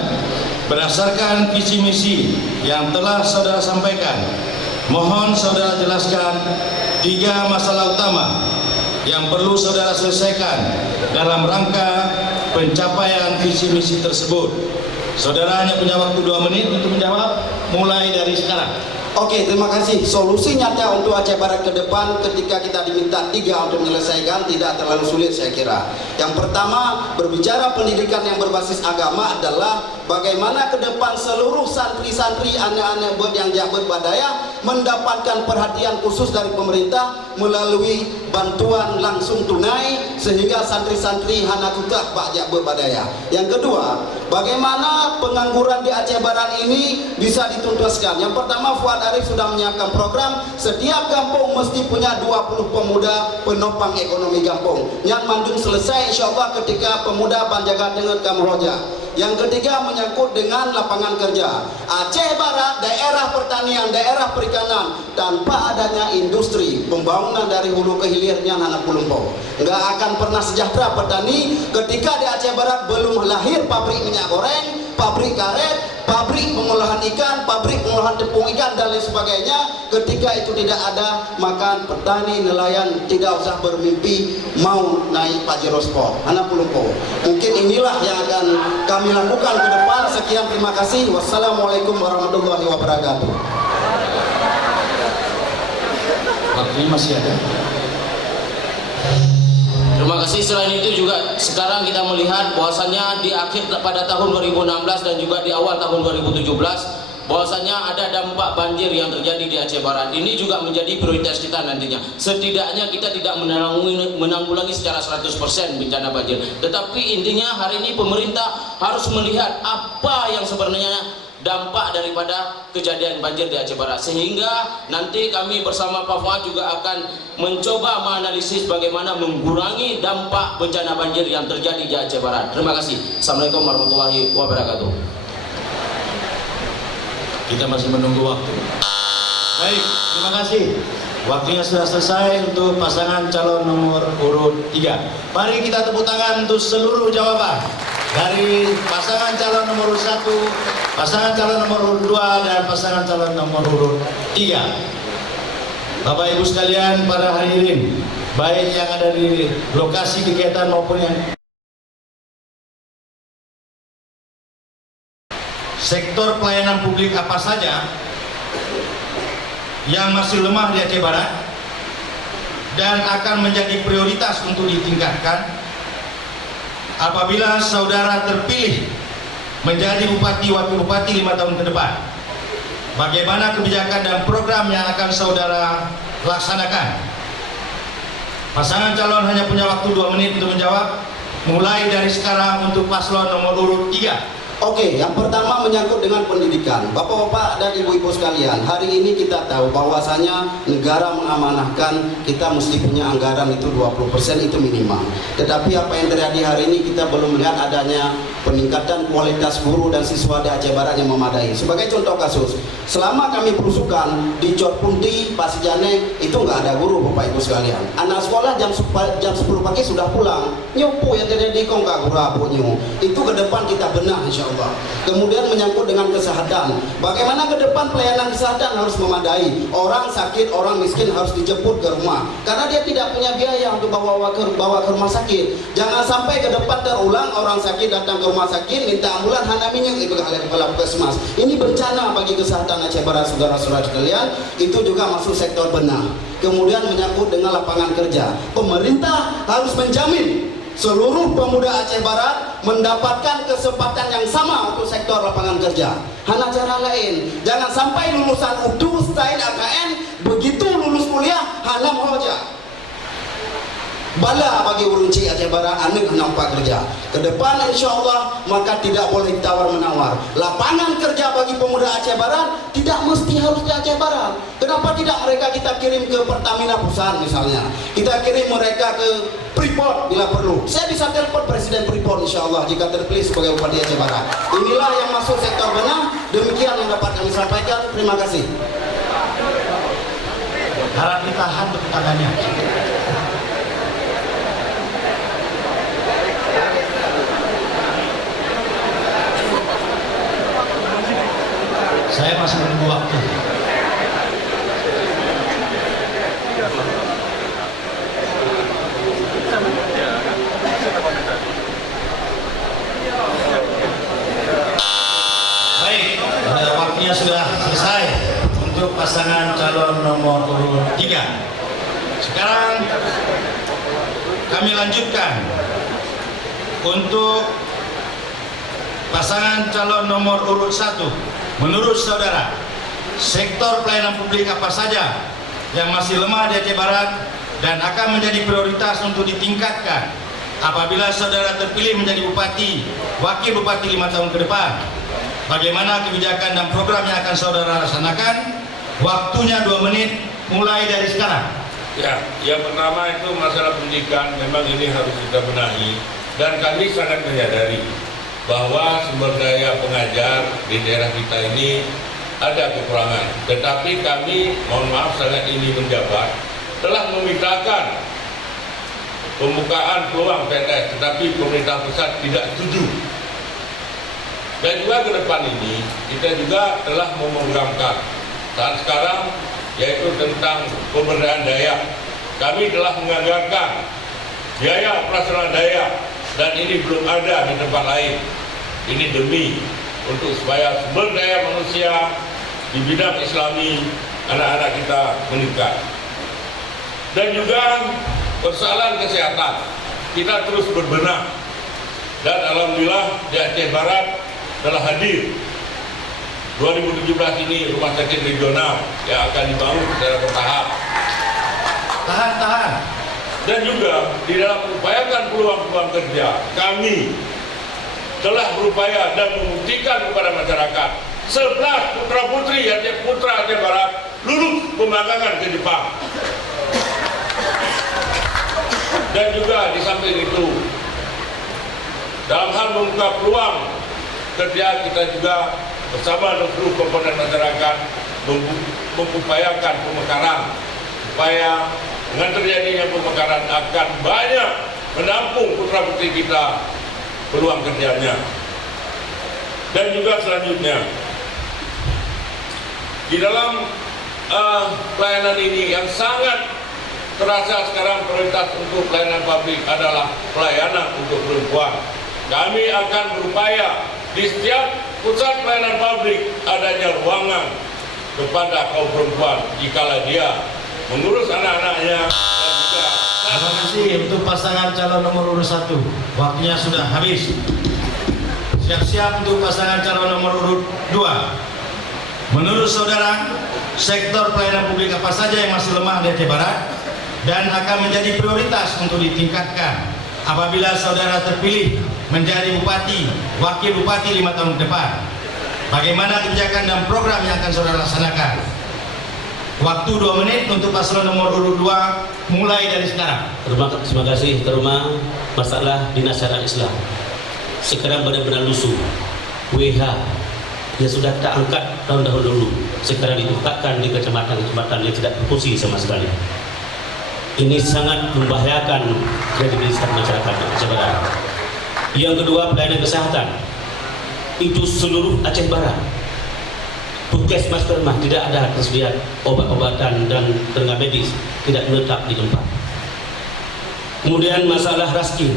Berdasarkan visi misi yang telah saudara sampaikan, mohon saudara jelaskan 3 masalah utama yang perlu saudara selesaikan dalam rangka pencapaian visi misi tersebut. Saudara hanya punya waktu 2 menit untuk menjawab, mulai dari sekarang. Oke, terima kasih. Solusi nyata untuk Aceh Barat ke depan ketika kita diminta 3 untuk menyelesaikan tidak terlalu sulit saya kira. Yang pertama, berbicara pendidikan yang berbasis agama adalah bagaimana ke depan seluruh santri-santri anak-anak yang Jabat Badaya mendapatkan perhatian khusus dari pemerintah melalui bantuan langsung tunai sehingga santri-santri Hanakutah Pak Jabat Badaya. Yang kedua, bagaimana pengangguran di Aceh Barat ini bisa dituntaskan. Yang pertama, Fuad Arif sudah menyiapkan program setiap kampung mesti punya 20 pemuda penopang ekonomi kampung. Yang mandung selesai insyaAllah ketika pemuda Banjaga dengan Kamroja. Yang ketiga menyangkut dengan lapangan kerja. Aceh Barat, daerah pertanian, daerah perikanan, tanpa adanya industri, pembangunan dari hulu ke hilirnya anak Pulumpo, nggak akan pernah sejahtera petani ketika di Aceh Barat belum lahir pabrik minyak goreng, pabrik karet, pabrik pengolahan ikan, pabrik pengolahan tepung ikan dan lain sebagainya. Ketika itu tidak ada, maka petani nelayan tidak usah bermimpi mau naik Pajero Sport anak Pulumpo. Mungkin inilah yang akan kami lakukan ke depan. Sekian, terima kasih. Wassalamualaikum warahmatullahi wabarakatuh. Waktunya masih ada. Terima kasih. Selain itu juga sekarang kita melihat bahwasannya di akhir pada tahun 2016 dan juga di awal tahun 2017 bahwasannya ada dampak banjir yang terjadi di Aceh Barat. Ini juga menjadi prioritas kita nantinya. Setidaknya kita tidak menanggulangi secara 100% bencana banjir. Tetapi intinya hari ini pemerintah harus melihat apa yang sebenarnya dampak daripada kejadian banjir di Aceh Barat, sehingga nanti kami bersama Pak Fuad juga akan mencoba menganalisis bagaimana mengurangi dampak bencana banjir yang terjadi di Aceh Barat. Terima kasih. Assalamualaikum warahmatullahi wabarakatuh. Kita masih menunggu waktu. Baik, terima kasih. Waktunya sudah selesai untuk pasangan calon nomor urut 3. Mari kita tepuk tangan untuk seluruh jawaban dari pasangan calon nomor urut 1, pasangan calon nomor urut 2, dan pasangan calon nomor urut 3. Bapak Ibu sekalian, para hadirin, baik yang ada di lokasi kegiatan maupun yang sektor pelayanan publik apa saja yang masih lemah di Aceh Barat dan akan menjadi prioritas untuk ditingkatkan apabila saudara terpilih menjadi bupati wakil bupati 5 tahun ke depan. Bagaimana kebijakan dan program yang akan saudara laksanakan? Pasangan calon hanya punya waktu 2 menit untuk menjawab, mulai dari sekarang untuk paslon nomor urut 3. Oke, yang pertama menyangkut dengan pendidikan. Bapak-bapak dan ibu-ibu sekalian, hari ini kita tahu bahwasanya negara mengamanahkan kita mesti punya anggaran itu 20% itu minimal. Tetapi apa yang terjadi hari ini kita belum melihat adanya peningkatan kualitas guru dan siswa di Aceh Barat yang memadai. Sebagai contoh kasus, selama kami perusukan di Cot Punti, Pasijane, itu nggak ada guru, Bapak Ibu sekalian. Anak sekolah jam 10 pagi sudah pulang. Nyopo yang terjadi kok nggak guru apunya. Itu ke depan kita benar insya Allah. Kemudian menyangkut dengan kesehatan, bagaimana ke depan pelayanan kesehatan harus memadai. Orang sakit, orang miskin harus dijemput ke rumah karena dia tidak punya biaya untuk bawa ke rumah sakit. Jangan sampai ke depan terulang orang sakit datang ke rumah sakit minta ambulan hana minyak ibu kepala puskesmas. Ini bencana bagi kesehatan Aceh Barat, saudara-saudara sekalian. Itu juga masuk sektor benar. Kemudian menyangkut dengan lapangan kerja, pemerintah harus menjamin seluruh pemuda Aceh Barat mendapatkan kesempatan yang sama untuk sektor lapangan kerja. Hana cara lain, jangan sampai lulusan UTU, STAIN, AKN begitu lulus kuliah hana moja. bala bagi urunci Aceh Barat anak nampak kerja. Ke depan insyaAllah maka tidak boleh tawar-menawar. Lapangan kerja bagi pemuda Aceh Barat tidak mesti harus di Aceh Barat. Kenapa tidak mereka kita kirim ke Pertamina Pusat misalnya. Kita kirim mereka ke Freeport bila perlu. Saya bisa telepon Presiden Freeport insyaAllah jika terpilih sebagai Bupati Aceh Barat. Inilah yang masuk sektor benang. Demikian yang dapat kami sampaikan. Terima kasih. Harap ditahan tepuk tangannya. Saya masih menunggu waktu. Baik, waktunya sudah selesai untuk pasangan calon nomor urut 3. Sekarang kami lanjutkan untuk pasangan calon nomor urut 1. Menurut saudara, sektor pelayanan publik apa saja yang masih lemah di Aceh Barat dan akan menjadi prioritas untuk ditingkatkan apabila saudara terpilih menjadi bupati, wakil bupati 5 tahun ke depan? Bagaimana kebijakan dan program yang akan saudara laksanakan? Waktunya 2 menit mulai dari sekarang. Ya, yang pertama itu masalah pendidikan, memang ini harus kita benahi, dan kami sangat menyadari bahwa sumber daya pengajar di daerah kita ini ada kekurangan. Tetapi kami, mohon maaf sangat ini menjabat, telah memintakan pembukaan peluang PTS, tetapi pemerintah pusat tidak setuju. Dan juga ke depan ini kita juga telah memprogramkan saat sekarang yaitu tentang pemberdayaan daya. Kami telah menganggarkan biaya operasional daya dan ini belum ada di tempat lain. Ini demi untuk supaya sumber daya manusia di bidang Islami anak-anak kita meningkat. Dan juga persoalan kesehatan kita terus berbenah, dan alhamdulillah di Aceh Barat telah hadir 2017 ini rumah sakit regional yang akan dibangun secara bertahap. Tahan. Dan juga di dalam mengupayakan peluang-peluang kerja, kami telah berupaya dan membuktikan kepada masyarakat 11 putra-putri putra Aceh Barat lulus pemagangan ke Jepang. Dan juga di samping itu, dalam hal membuka peluang kerja, kita juga bersama seluruh komponen masyarakat mengupayakan pemekaran, supaya dengan terjadinya pemekaran akan banyak menampung putra-putri kita peluang kerjanya. Dan juga selanjutnya, di dalam pelayanan ini yang sangat terasa sekarang prioritas untuk pelayanan publik adalah pelayanan untuk perempuan. Kami akan berupaya di setiap pusat pelayanan publik adanya ruangan kepada kaum perempuan jikalau dia mengurus anak-anaknya. Dan juga Terima kasih untuk pasangan calon nomor urut 1. Waktunya sudah habis. Siap-siap untuk pasangan calon nomor urut 2. Menurut saudara, sektor pelayanan publik apa saja yang masih lemah di Aceh Barat dan akan menjadi prioritas untuk ditingkatkan apabila saudara terpilih menjadi bupati, wakil bupati 5 tahun ke depan? Bagaimana kebijakan dan program yang akan saudara laksanakan? Waktu 2 menit untuk paslon nomor urut 2 mulai dari sekarang. Terima kasih. Terima masalah dinas syariat Islam sekarang benar-benar lusuh. WH yang sudah kita angkat tahun-tahun dulu sekarang ditempatkan di kecamatan-kecamatan yang tidak berfungsi sama sekali. Ini sangat membahayakan kredibilitas masyarakat Aceh Barat. Yang kedua, pelayanan kesehatan itu seluruh Aceh Barat. Puskesmas termah tidak ada tersedia obat-obatan dan tenaga medis tidak menetap di tempat. Kemudian masalah raskin.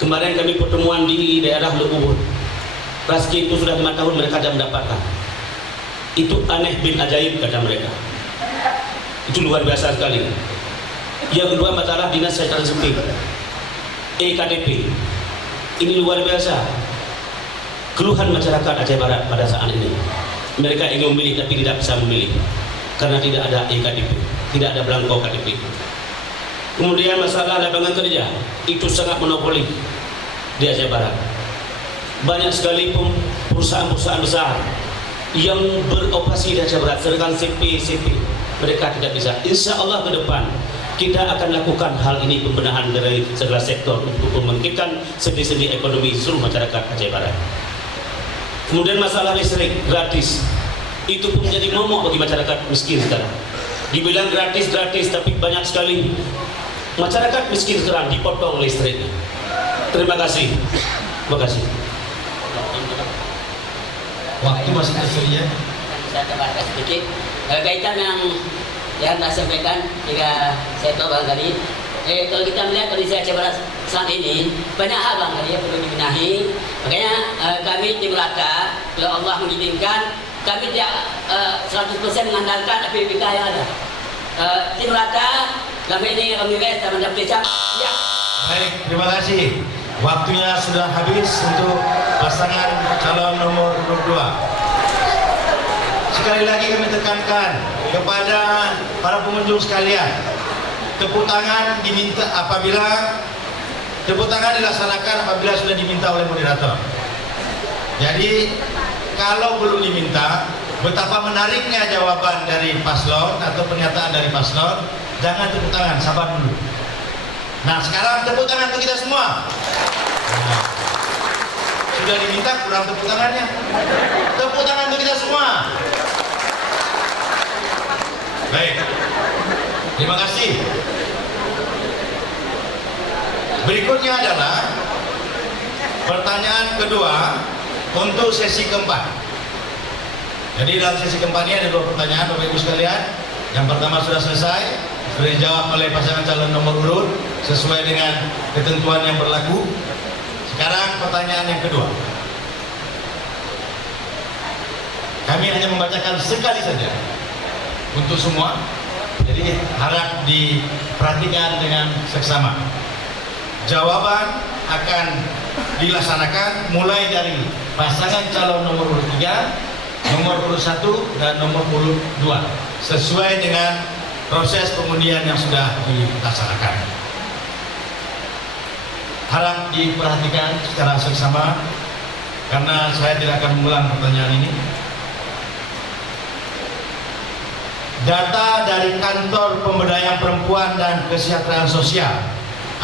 Kemarin kami pertemuan di daerah Lebubun. Raskin itu sudah 5 tahun mereka tidak mendapatkan. Itu aneh bin ajaib kata mereka. Itu luar biasa sekali. Yang kedua masalah dinas secara sempit. EKDP. Ini luar biasa. Keluhan masyarakat Aceh Barat pada saat ini. Mereka ingin memilih tapi tidak bisa memilih karena tidak ada EKDP, tidak ada belangko KTP. Kemudian masalah lapangan kerja itu sangat monopoli di Aceh Barat. Banyak sekali perusahaan-perusahaan besar yang beroperasi di Aceh Barat, sedangkan CP mereka tidak bisa. Insya Allah ke depan kita akan lakukan hal ini, pembenahan dari segala sektor untuk membangkitkan sendi-sendi ekonomi seluruh masyarakat Aceh Barat. Kemudian masalah listrik gratis itu pun menjadi momok bagi masyarakat miskin sekarang. Dibilang gratis, tapi banyak sekali masyarakat miskin sekarang dipotong listriknya. Terima kasih. Terima kasih. Waktu masih tersedia. Saya tambahkan sedikit kaitan yang tak sampaikan jika saya tahu barangkali kalau kita melihat kondisi Aceh Barat saat ini banyak hal barangkali yang perlu dibenahi. Makanya kami tim Laka, kalau Allah mengizinkan, kami tidak 100% mengandalkan APBK yang ada. Tim Laka kami ini Romiwes dan Mendapatkan ya. Baik, terima kasih. Waktunya sudah habis untuk pasangan calon nomor 2. Sekali lagi kami tekankan kepada para pengunjung sekalian, tepuk tangan dilaksanakan apabila sudah diminta oleh moderator. Jadi kalau belum diminta, betapa menariknya jawaban dari paslon atau pernyataan dari paslon, jangan tepuk tangan, sabar dulu. Nah, sekarang tepuk tangan untuk kita semua. Nah, sudah diminta, kurang tepuk tangannya. Tepuk tangan untuk kita semua. Baik, terima kasih. Berikutnya adalah pertanyaan kedua untuk sesi keempat. Jadi dalam sesi keempat ini ada 2 pertanyaan Bapak Ibu sekalian. Yang pertama sudah selesai, sudah dijawab oleh pasangan calon nomor urut sesuai dengan ketentuan yang berlaku. Sekarang pertanyaan yang kedua. Kami hanya membacakan sekali saja untuk semua, jadi harap diperhatikan dengan seksama. Jawaban akan dilaksanakan mulai dari pasangan calon nomor urut 3, nomor urut 1, dan nomor urut 2 sesuai dengan proses pengundian yang sudah dilaksanakan. Harap diperhatikan secara seksama karena saya tidak akan mengulang pertanyaan ini. Data dari Kantor Pemberdayaan Perempuan dan Kesejahteraan Sosial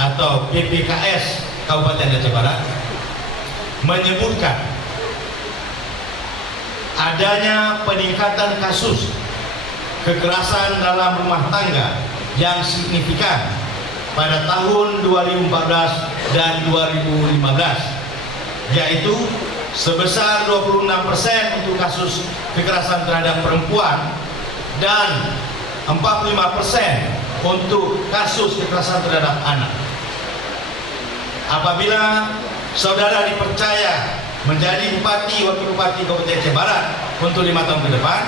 atau PPKS Kabupaten Aceh Barat menyebutkan adanya peningkatan kasus kekerasan dalam rumah tangga yang signifikan pada tahun 2014 dan 2015, yaitu sebesar 26% untuk kasus kekerasan terhadap perempuan dan 45% untuk kasus kekerasan terhadap anak. Apabila saudara dipercaya menjadi bupati, wakil bupati Kabupaten Aceh Barat untuk 5 tahun ke depan,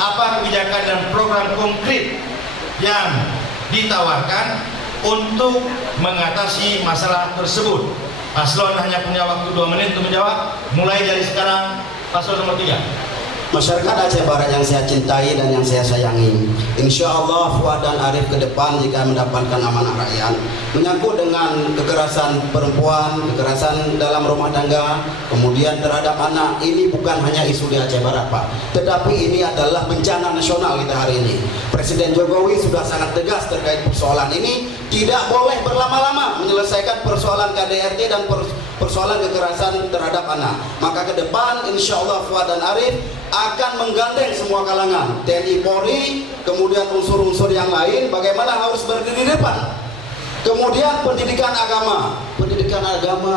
apa kebijakan dan program konkret yang ditawarkan untuk mengatasi masalah tersebut? Paslon hanya punya waktu 2 menit untuk menjawab. Mulai dari sekarang, paslon nomor 3. Masyarakat Aceh Barat yang saya cintai dan yang saya sayangi, insya Allah Fuad dan Arif ke depan jika mendapatkan amanah rakyat menyangkut dengan kekerasan perempuan, kekerasan dalam rumah tangga, kemudian terhadap anak, ini bukan hanya isu di Aceh Barat, Pak, tetapi ini adalah bencana nasional kita hari ini. Presiden Jokowi sudah sangat tegas terkait persoalan ini, tidak boleh berlama-lama menyelesaikan persoalan KDRT dan persoalan kekerasan terhadap anak. Maka ke depan insya Allah Fuad dan Arif akan menggandeng semua kalangan, TNI Polri, kemudian unsur-unsur yang lain, bagaimana harus berdiri di depan. Kemudian pendidikan agama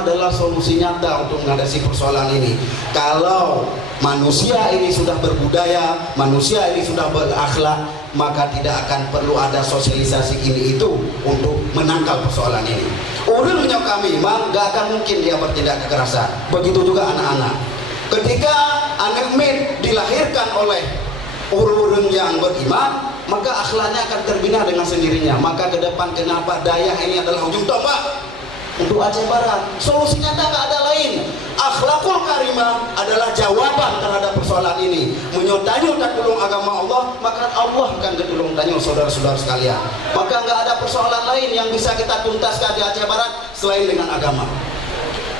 adalah solusi nyata untuk mengatasi persoalan ini. Kalau manusia ini sudah berbudaya, manusia ini sudah berakhlak, maka tidak akan perlu ada sosialisasi ini itu untuk menangkal persoalan ini. Urun menyok kami, gak akan mungkin dia bertindak kekerasan. Begitu juga anak-anak. Ketika anak min dilahirkan oleh urun yang beriman, maka akhlaknya akan terbina dengan sendirinya. Maka ke depan kenapa Dayak ini adalah ujung tombak untuk Aceh Barat? Solusinya tak ada lain. akhlakul karimah adalah jawaban terhadap persoalan ini. Menyotanyo tak tulung agama Allah, maka Allah akan ketulung tanyo saudara-saudara sekalian. Maka nggak ada persoalan lain yang bisa kita tuntaskan di Aceh Barat selain dengan agama.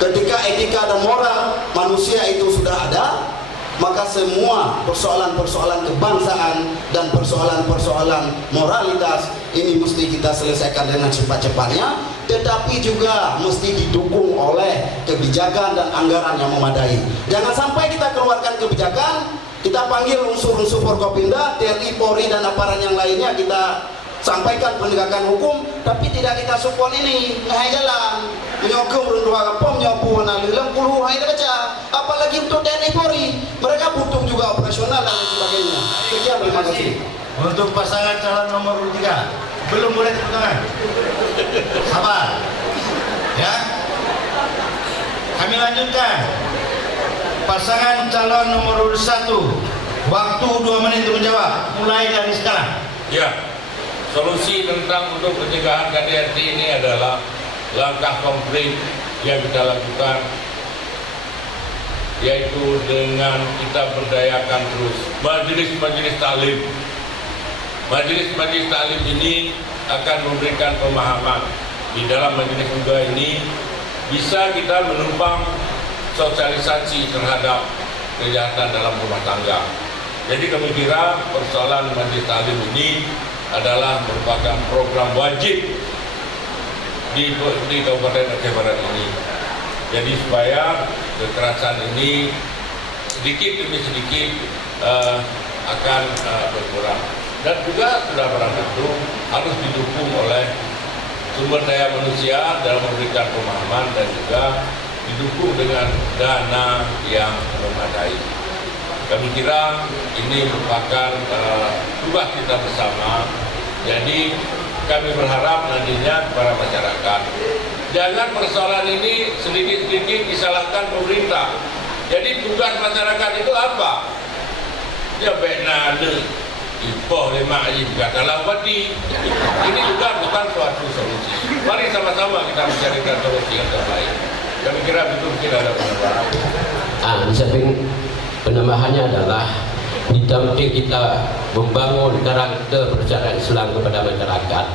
Ketika etika dan moral manusia itu sudah ada, maka semua persoalan-persoalan kebangsaan dan persoalan-persoalan moralitas ini mesti kita selesaikan dengan cepat-cepatnya, tetapi juga mesti didukung oleh kebijakan dan anggaran yang memadai. Jangan sampai kita keluarkan kebijakan, kita panggil unsur-unsur Forkopimda, TNI, Polri dan aparat yang lainnya, kita sampaikan penegakan hukum, tapi tidak kita support ini ngahai jalan menyokong berdua pom nyopu nalilang puluh hai baca, apalagi untuk TNI Polri, mereka butuh juga operasional dan lain sebagainya. Sekian, terima kasih. Untuk pasangan calon nomor 3 belum boleh tepuk tangan. Sabar ya, kami lanjutkan. Pasangan calon nomor 1, waktu 2 menit untuk menjawab, mulai dari sekarang. Ya, solusi tentang untuk pencegahan KDRT ini adalah langkah konkret yang kita lakukan, yaitu dengan kita berdayakan terus majelis-majelis taklim. Majelis-majelis taklim ini akan memberikan pemahaman. Di dalam majelis juga ini bisa kita menumpang sosialisasi terhadap kejahatan dalam rumah tangga. Jadi kami kira persoalan majelis taklim ini adalah merupakan program wajib di Kabupaten Aceh Barat ini. Jadi supaya kekerasan ini sedikit demi sedikit akan berkurang, dan juga sudah barang tentu harus didukung oleh sumber daya manusia dalam memberikan pemahaman dan juga didukung dengan dana yang memadai. Kami kira ini merupakan tugas kita bersama. Jadi kami berharap nantinya kepada masyarakat, jangan persoalan ini sedikit-sedikit disalahkan pemerintah. Jadi tugas masyarakat itu apa? Ya benade, ipoh lima ayib katalah wadi. Ini juga bukan suatu solusi. Mari sama-sama kita mencarikan solusi yang terbaik. Kami kira betul tidak ada penambahan. Di samping penambahannya adalah di samping kita membangun karakter percayaan Islam kepada masyarakat,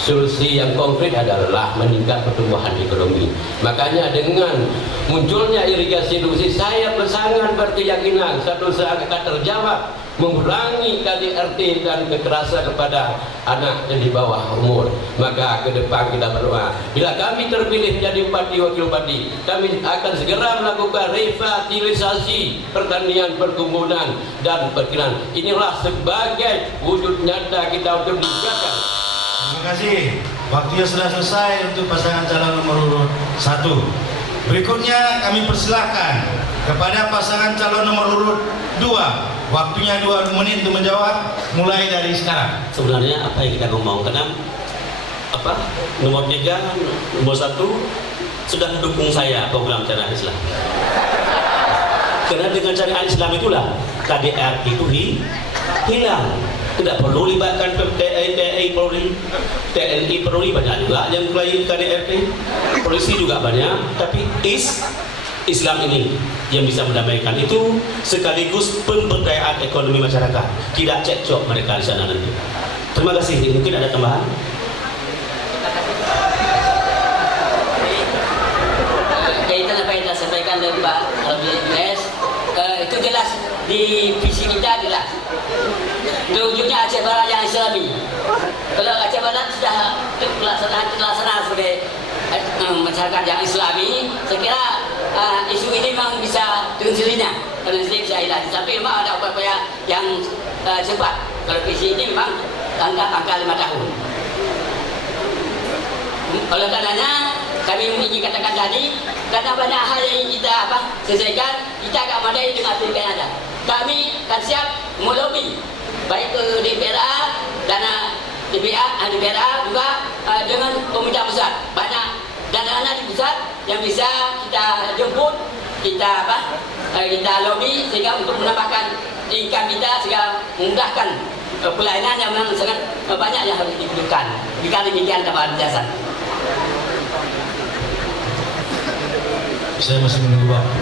solusi yang konkret adalah meningkat pertumbuhan ekonomi. Makanya dengan munculnya irigasi industri, saya sangat berkeyakinan satu saat akan terjawab mengurangi KDRT dan kekerasan kepada anak yang di bawah umur. Maka ke depan kita berdoa, bila kami terpilih menjadi bupati wakil bupati, kami akan segera melakukan revitalisasi pertanian, perkebunan dan periklanan. Inilah sebagai wujud nyata kita untuk dijaga. Terima kasih. Waktunya sudah selesai untuk pasangan calon nomor urut 1. Berikutnya kami persilahkan kepada pasangan calon nomor urut 2. Waktunya 2 menit untuk menjawab, mulai dari sekarang. Sebenarnya apa yang kita ngomong, karena nomor 3, nomor 1 sudah mendukung saya program syariat Islam. Karena dengan syariat Islam itulah KDRT itu hilang. Tidak perlu libatkan TNI Polri banyak juga yang mulai KDRT, polisi juga banyak, tapi Islam ini yang bisa mendamaikan itu, sekaligus pemberdayaan ekonomi masyarakat, tidak cekcok mereka di sana nanti. Terima kasih. Mungkin ada tambahan? Kaitan apa yang kita sampaikan dari Pak Alhamdulillah, itu jelas di visi kita jelas. Wujudnya Aceh Barat yang Islami. Kalau Aceh Barat sudah terlaksana sebagai masyarakat yang Islami, saya kira isu ini memang bisa dengan sendirinya, kalau sendiri bisa hilang. Tapi memang ada upaya yang cepat. Kalau visi ini memang angka 5 tahun. Oleh karenanya kami ingin katakan tadi, karena banyak hal yang kita selesaikan, kita agak madai dengan apa yang ada. Kami akan siap melobi baik ke DPRA, dana DPRA juga dengan pemerintah pusat. Banyak dana di pusat yang bisa kita jemput, kita lobi sehingga untuk menambahkan income kita, sehingga memudahkan pelayanan yang memang sangat banyak yang harus dibutuhkan. Jika demikian dapat dijelasan. Saya masih menunggu waktu.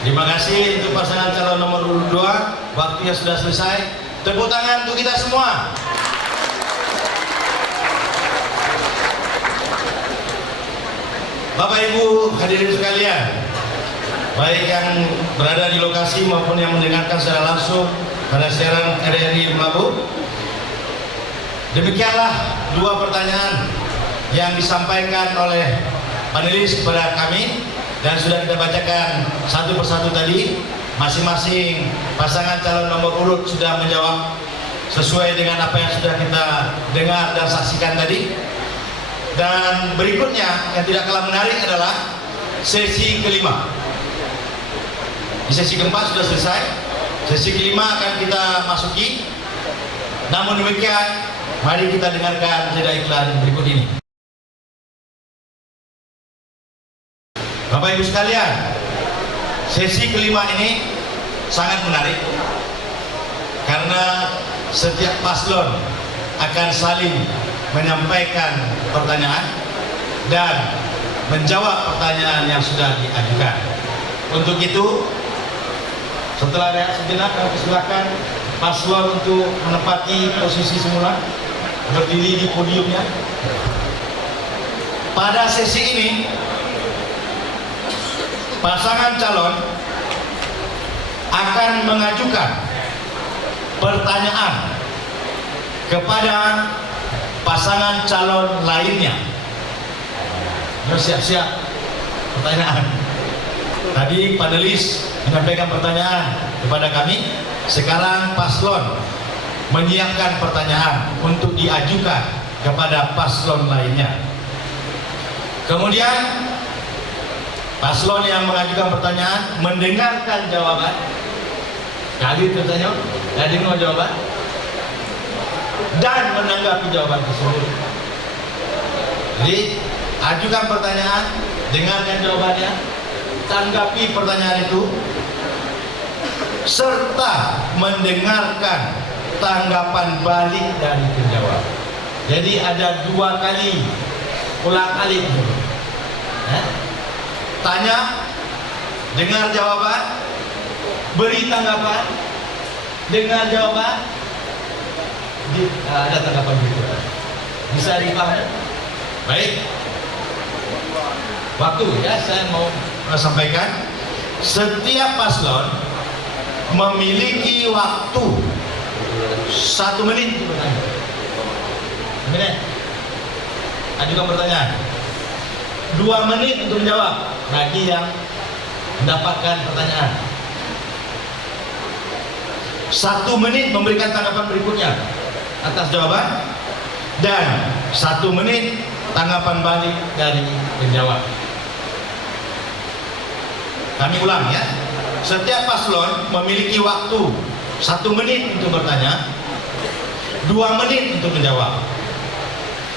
Terima kasih untuk pasangan calon nomor urut 2. Waktunya sudah selesai. Tepuk tangan untuk kita semua. Bapak Ibu hadirin sekalian, baik yang berada di lokasi maupun yang mendengarkan secara langsung pada siaran RRI Melabu. Demikianlah 2 pertanyaan yang disampaikan oleh panelis kepada kami dan sudah kita bacakan satu persatu tadi. Masing-masing pasangan calon nomor urut sudah menjawab sesuai dengan apa yang sudah kita dengar dan saksikan tadi. Dan berikutnya yang tidak kalah menarik adalah sesi kelima. Di sesi keempat sudah selesai, sesi kelima akan kita masuki. Namun demikian, mari kita dengarkan jeda iklan berikut ini. Bapak Ibu sekalian, sesi kelima ini sangat menarik karena setiap paslon akan saling menyampaikan pertanyaan dan menjawab pertanyaan yang sudah diajukan. Untuk itu, setelah rehat sejenak, kami persilakan paslon untuk menempati posisi semula, berdiri di podiumnya. Pada sesi ini, pasangan calon akan mengajukan pertanyaan kepada pasangan calon lainnya. Siap-siap pertanyaan. Tadi panelis menyampaikan pertanyaan kepada kami, sekarang paslon menyiapkan pertanyaan untuk diajukan kepada paslon lainnya. Kemudian paslon yang mengajukan pertanyaan mendengarkan jawaban. Kali bertanya, dengar jawaban dan menanggapi jawaban tersebut. Jadi, ajukan pertanyaan, dengarkan jawabannya, tanggapi pertanyaan itu, serta mendengarkan tanggapan balik dari penjawab. Jadi ada 2 kali, ulang alik. Tanya, dengar jawaban, beri tanggapan, dengar jawaban, ada tanggapan berikutnya. Bisa dipahami? Baik. Waktu ya, saya mau sampaikan, setiap paslon memiliki waktu 1 menit untuk bertanya. Menit. Ajukan pertanyaan. 2 menit untuk menjawab bagi yang mendapatkan pertanyaan. 1 menit memberikan tanggapan berikutnya atas jawaban, dan 1 menit tanggapan balik dari penjawab. Kami ulang ya, setiap paslon memiliki waktu 1 menit untuk bertanya, 2 menit untuk menjawab,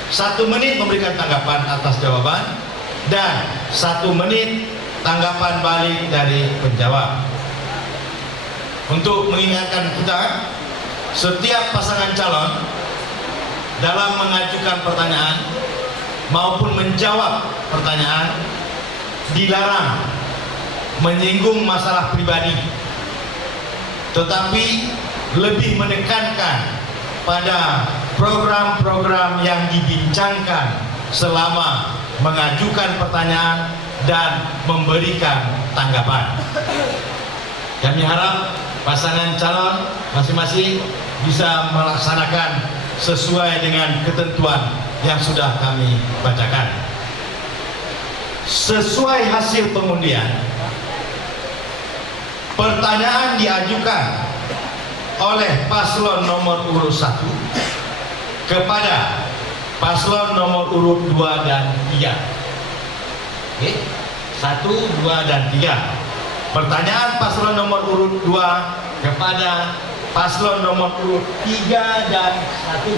1 menit memberikan tanggapan atas jawaban, dan 1 menit tanggapan balik dari penjawab. Untuk mengingatkan kita, setiap pasangan calon dalam mengajukan pertanyaan maupun menjawab pertanyaan dilarang menyinggung masalah pribadi, tetapi lebih menekankan pada program-program yang dibincangkan selama mengajukan pertanyaan dan memberikan tanggapan. Kami harap pasangan calon masing-masing bisa melaksanakan sesuai dengan ketentuan yang sudah kami bacakan. Sesuai hasil pengundian, pertanyaan diajukan oleh paslon nomor urut 1 kepada paslon nomor urut 2 dan 3. Oke, 1, 2, dan 3. Pertanyaan paslon nomor urut 2 kepada paslon nomor urut 3 dan 1.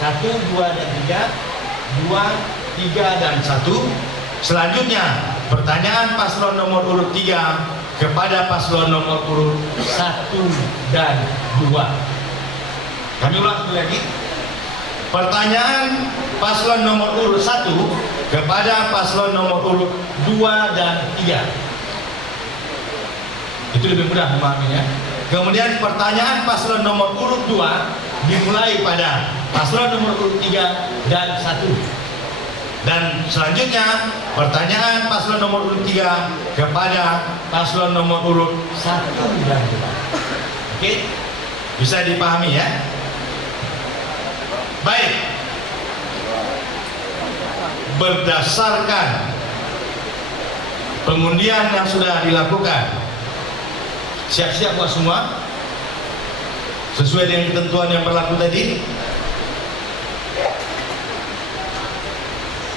1, 2, dan 3. 2, 3, dan 1. Selanjutnya, pertanyaan paslon nomor urut 3 kepada paslon nomor urut 1 dan 2. Kami ulang lagi. Pertanyaan paslon nomor urut 1 kepada paslon nomor urut 2 dan 3. Itu lebih mudah memahaminya. Kemudian pertanyaan paslon nomor urut 2 dimulai pada paslon nomor urut 3 dan 1. Dan selanjutnya pertanyaan paslon nomor urut 3 kepada paslon nomor urut 1 dan 2. Oke? Bisa dipahami ya? Baik. Berdasarkan pengundian yang sudah dilakukan, siap-siap buat semua sesuai dengan ketentuan yang berlaku tadi.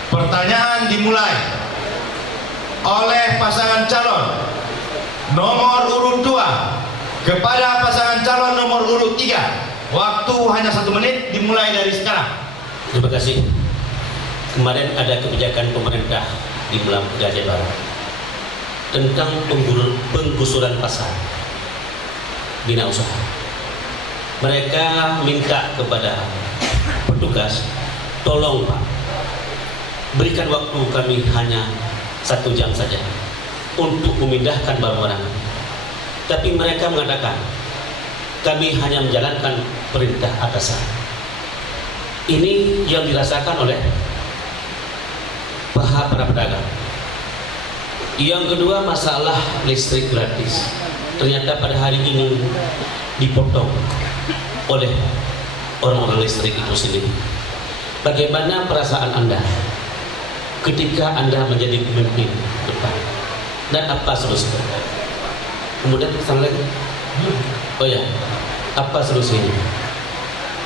Pertanyaan dimulai oleh pasangan calon nomor urut 2 kepada pasangan calon nomor urut 3. Waktu hanya 1 menit dimulai dari sekarang. Terima kasih. Kemarin ada kebijakan pemerintah di Aceh Barat tentang penggusuran pasar bina usaha. Mereka minta kepada petugas, tolong Pak, berikan waktu kami hanya 1 jam saja untuk memindahkan barang-barang. Tapi mereka mengatakan, kami hanya menjalankan perintah atasan. Ini yang dirasakan oleh para pedagang. Yang kedua, masalah listrik gratis. Ternyata pada hari ini dipotong oleh orang-orang listrik itu sendiri. Bagaimana perasaan Anda ketika Anda menjadi pemimpin depan? Dan apa solusinya? Kemudian pesan lagi. Oh ya, apa solusinya?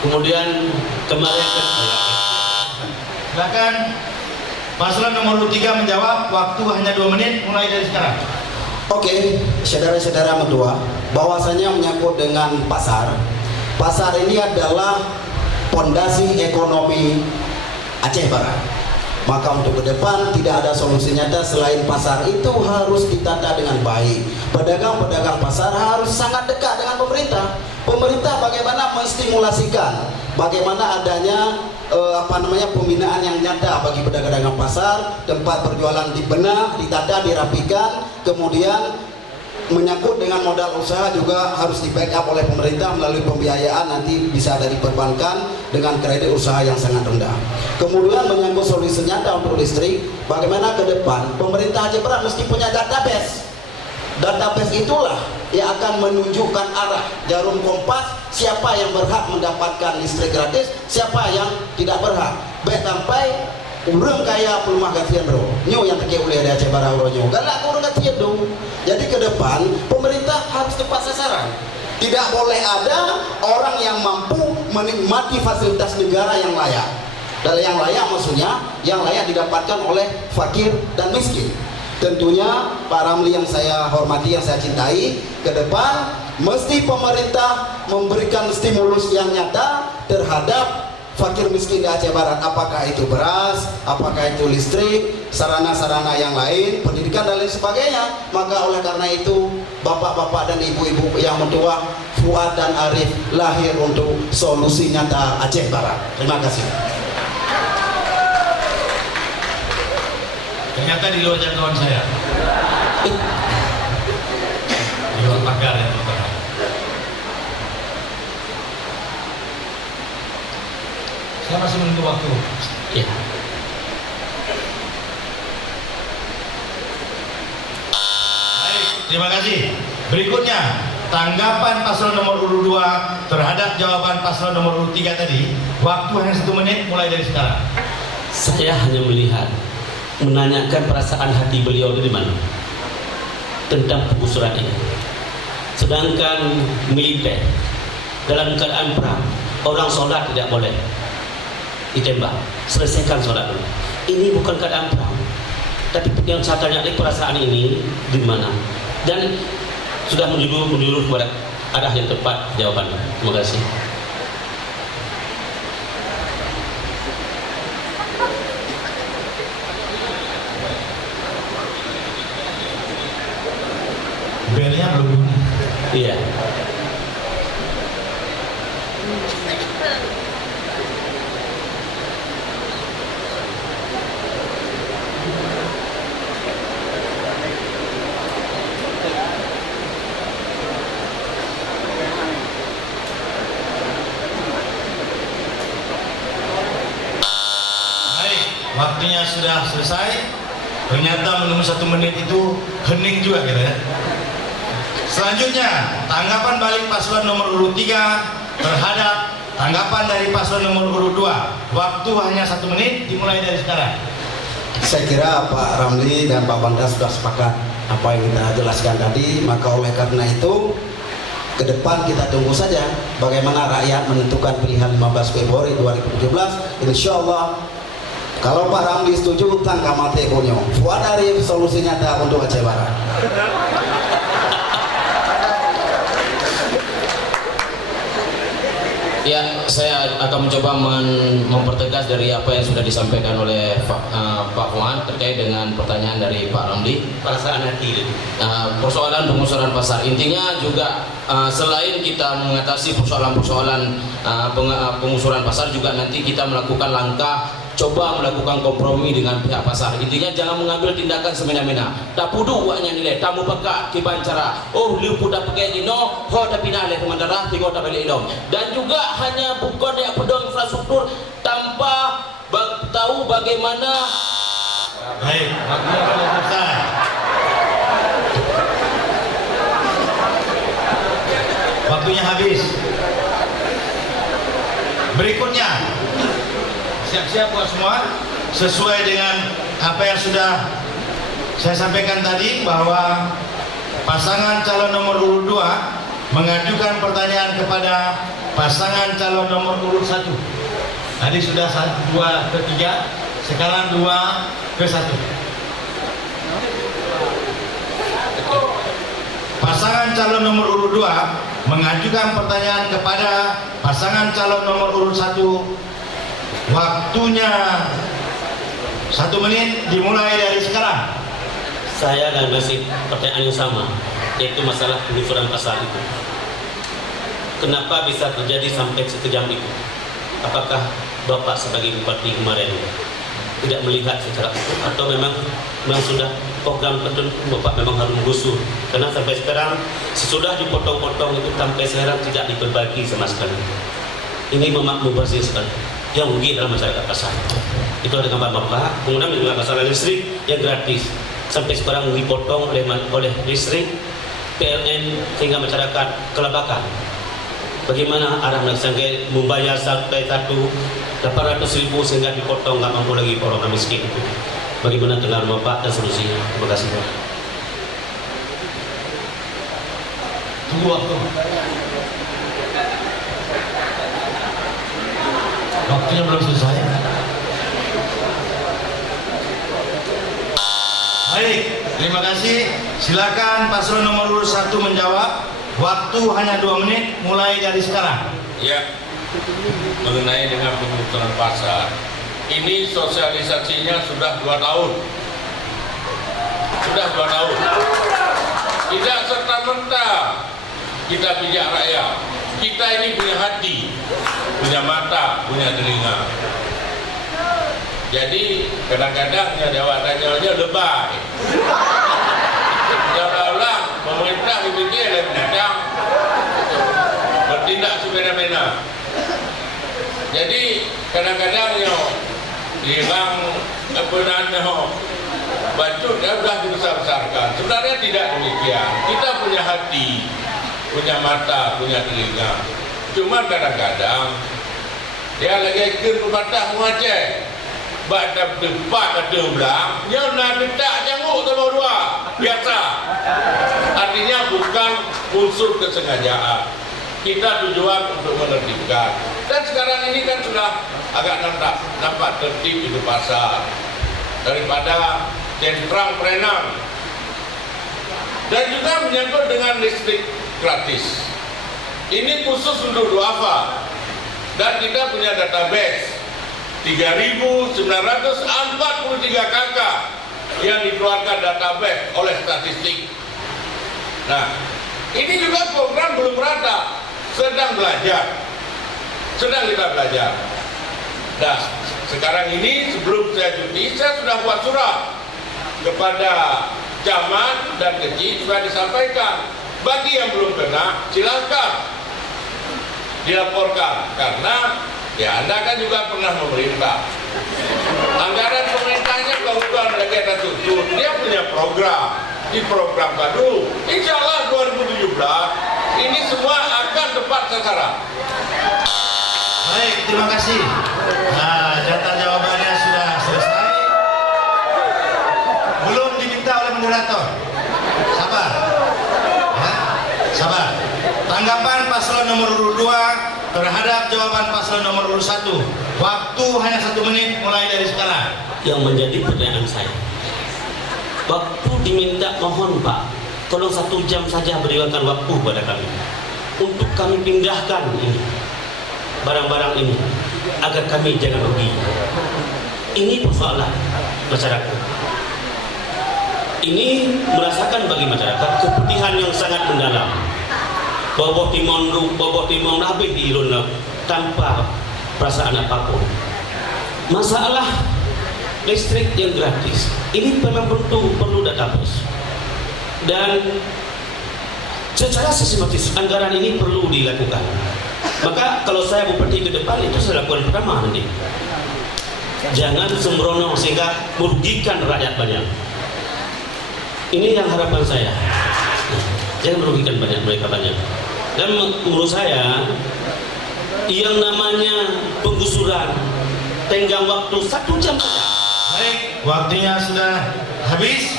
Kemudian kemarin Silakan paslon nomor 3 menjawab. Waktu hanya 2 menit mulai dari sekarang. Oke, saudara-saudara medua, bahwasanya menyangkut dengan pasar. Pasar ini adalah pondasi ekonomi Aceh Barat. Maka untuk ke depan tidak ada solusi nyata selain pasar itu harus ditata dengan baik. Pedagang-pedagang pasar harus sangat dekat dengan pemerintah. Pemerintah bagaimana menstimulasikan, bagaimana adanya pembinaan yang nyata bagi pedagang pasar, tempat berjualan dibenah, ditata, dirapikan, kemudian menyangkut dengan modal usaha juga harus di backup oleh pemerintah melalui pembiayaan, nanti bisa dari perbankan dengan kredit usaha yang sangat rendah. Kemudian menyangkut solusi nyata untuk listrik, bagaimana ke depan pemerintah Aceh Barat mesti punya database. Database itulah yang akan menunjukkan arah jarum kompas siapa yang berhak mendapatkan listrik gratis, siapa yang tidak berhak. Baik sampai urang kaya pelumah gatian bro, nyo yang terkait oleh di Aceh Barat nyo, galak urang gatian dong. Jadi ke depan pemerintah harus tepat sasaran. Tidak boleh ada orang yang mampu menikmati fasilitas negara yang layak. Dan yang layak maksudnya yang layak didapatkan oleh fakir dan miskin. Tentunya Pak Ramli yang saya hormati, yang saya cintai, ke depan mesti pemerintah memberikan stimulus yang nyata terhadap fakir miskin di Aceh Barat, apakah itu beras, apakah itu listrik, sarana-sarana yang lain, pendidikan dan lain sebagainya. Maka oleh karena itu bapak-bapak dan ibu-ibu yang mentua, Fuad dan Arif lahir untuk solusi nyata Aceh Barat. Terima kasih. Ternyata di luar jangkauan saya. Di luar pagar ya teman-teman. Saya masih menunggu waktu. ya. Baik, terima kasih. Berikutnya, tanggapan paslon nomor urut 2 terhadap jawaban paslon nomor urut 3 tadi. Waktu hanya 1 menit mulai dari sekarang. Saya hanya melihat, menanyakan perasaan hati beliau di mana tentang penggusuran ini. Sedangkan militer dalam keadaan perang, orang sholat tidak boleh ditembak, selesaikan sholat dulu. Ini bukan keadaan perang. Tapi yang saya tanya lagi, perasaan ini di mana? Dan sudah menjurus kepada arah yang tepat jawabannya. Terima kasih. Belnya belum. Iya. waktunya sudah selesai. Ternyata menunggu 1 menit itu hening juga gitu ya. Selanjutnya, tanggapan balik paslon nomor urut 3 terhadap tanggapan dari paslon nomor urut 2. Waktu hanya 1 menit, dimulai dari sekarang. Saya kira Pak Ramli dan Pak Banda sudah sepakat apa yang kita jelaskan tadi, maka oleh karena itu ke depan kita tunggu saja bagaimana rakyat menentukan pilihan 15 Februari 2017. Insya Allah kalau Pak Ramli setuju, tangga mate kunyo. Fuad Arif, solusi nyata untuk Aceh Barat. Ya, saya akan mencoba mempertegas dari apa yang sudah disampaikan oleh Pak Fuad terkait dengan pertanyaan dari Pak Ramli. Perasaan hati. Persoalan pengusuran pasar, intinya juga selain kita mengatasi persoalan-persoalan pengusuran pasar, juga nanti kita melakukan langkah coba melakukan kompromi dengan pihak pasar. Intinya jangan mengambil tindakan semena-mena. Tak pudu buatnya nilai tamu peka kibancara. Oh, liu dah pakai dino, ho tapi nale kemandara tingo tak balik dong. Dan juga hanya bukan yang pedong infrastruktur tanpa tahu bagaimana. Baik, waktunya sudah selesai. Waktunya habis. Berikutnya, siap-siap buat semua. Sesuai dengan apa yang sudah saya sampaikan tadi, bahwa pasangan calon nomor urut 2 mengajukan pertanyaan kepada pasangan calon nomor urut 1. Tadi sudah 2 ke 3, sekarang 2 ke 1. Pasangan calon nomor urut 2 mengajukan pertanyaan kepada pasangan calon nomor urut 1. Waktunya 1 menit, dimulai dari sekarang. Saya dan masih pertanyaan yang sama, yaitu masalah pengusuran pasar itu. Kenapa bisa terjadi sampai sekejam itu? Apakah Bapak sebagai bupati kemarin tidak melihat secara utuh, atau memang sudah program tertentu Bapak memang harus menggusur? Karena sampai sekarang sesudah dipotong-potong itu sampai sekarang tidak diperbagi sama sekali. Ini mubazir sekali. Yang rugi dalam masyarakat pasar itu ada gambar Bapak. Kemudian juga masalah listrik yang gratis sampai sekarang dipotong oleh listrik PLN sehingga masyarakat kelabakan. Bagaimana arah sampai membayar sampai 800.000 sehingga dipotong, nggak mampu lagi orang miskin itu. Bagaimana dengan Bapak dan solusinya? Terima kasih Pak. Tunggu waktu. Waktunya belum selesai. Baik, terima kasih. Silakan paslon nomor urut 1 menjawab. Waktu hanya 2 menit, mulai dari sekarang. Ya, mengenai dengan pengusuran pasar, ini sosialisasinya sudah 2 tahun. Sudah 2 tahun. Tidak serta-merta kita pijak rakyat. Kita ini punya hati, punya mata, punya telinga. Jadi kadang-kadang jawabannya lebay. Seolah-olah pemerintah dipikir dan menendang, bertindak semena-mena. Jadi kadang-kadang hilang kebenarannya, bacot ya sudah dibesar-besarkan. Sebenarnya tidak demikian. Kita punya hati, punya mata, punya telinga. Cuma kadang-kadang dia lagi ikut pepatah Aceh. Baca depan ada belang, yang nak detak janguk nombor 2 biasa. Artinya bukan unsur kesengajaan. Kita tujuan untuk menertibkan. Dan sekarang ini kan sudah agak nampak tertib itu pasar daripada centrang perenang. Dan juga menyangkut dengan listrik gratis. Ini khusus untuk duafa. Dan kita punya database 3.943 kakak yang dikeluarkan database oleh statistik. Nah, ini juga program belum rata, sedang belajar, sedang kita belajar. Nah, sekarang ini sebelum saya cuti, saya sudah buat surat kepada camat dan kecil supaya disampaikan. Bagi yang belum kena, silakan dilaporkan, karena ya Anda kan juga pernah memerintah. Anggaran pemerintah Sultan lagi ada tutup, dia punya program. Di program baru, insya Allah 2017 ini semua akan tepat sasaran. Baik, terima kasih. Nah, data jawabannya sudah selesai. Belum diminta oleh moderator. Sabar. Ya, sabar. Tanggapan paslon nomor urut 2 terhadap jawaban paslon nomor urut 1. Waktu hanya 1 menit mulai dari sekarang. Yang menjadi pertanyaan saya, waktu diminta, mohon Pak, tolong 1 jam saja berikan waktu pada kami untuk kami pindahkan ini barang-barang ini agar kami jangan rugi. Ini persoalan masyarakat. Ini merasakan bagi masyarakat kepedihan yang sangat mendalam. Bobot timon habis di Iruna tanpa perasaan apapun. Masalah listrik yang gratis ini memang perlu database, dan secara sistematis anggaran ini perlu dilakukan. Maka kalau saya bupati ke depan, itu saya lakukan pertama nanti, jangan sembrono sehingga merugikan rakyat banyak. Ini yang harapan saya, jangan merugikan mereka banyak. Dan menurut saya yang namanya penggusuran tenggang waktu 1 jam saja. Baik, waktunya sudah habis.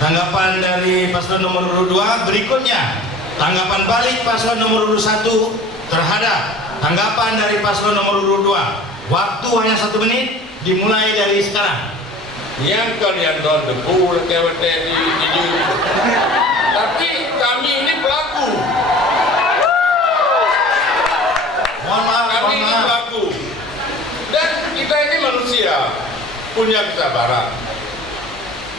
Tanggapan dari paslon nomor urut 2 berikutnya. Tanggapan balik paslon nomor urut 1 terhadap tanggapan dari paslon nomor urut 2. Waktu hanya 1 menit dimulai dari sekarang. Yang kalian tahun debu lewat-lewat di tapi kami ini pelaku. Mohon maaf, Kami ini pelaku. Dan kita ini manusia, punya kesabaran.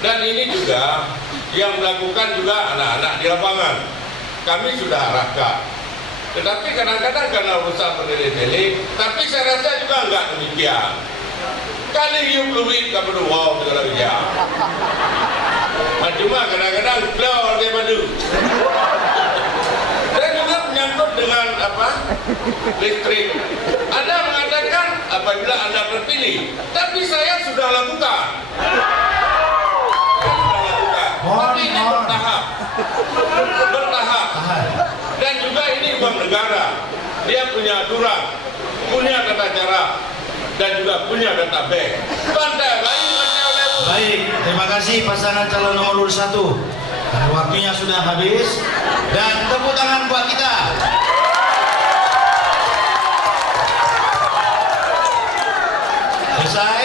Dan ini juga yang melakukan juga anak-anak di lapangan. Kami sudah arahkan. Tetapi kadang-kadang karena urusan berdele-dele, tapi saya rasa juga enggak demikian. Kali hiup luwit tak perlu wow segala kerja. Cuma kadang-kadang keluar dia padu. Saya juga menyangkut dengan listrik. Anda mengatakan apabila Anda terpilih, tapi saya sudah lakukan. Tapi ini bertahap. Dan juga ini uang negara. Dia punya aturan, punya tata cara, dan juga punya database. Baik, terima kasih pasangan calon nomor urut 1. Waktunya sudah habis, dan tepuk tangan buat kita. Selesai.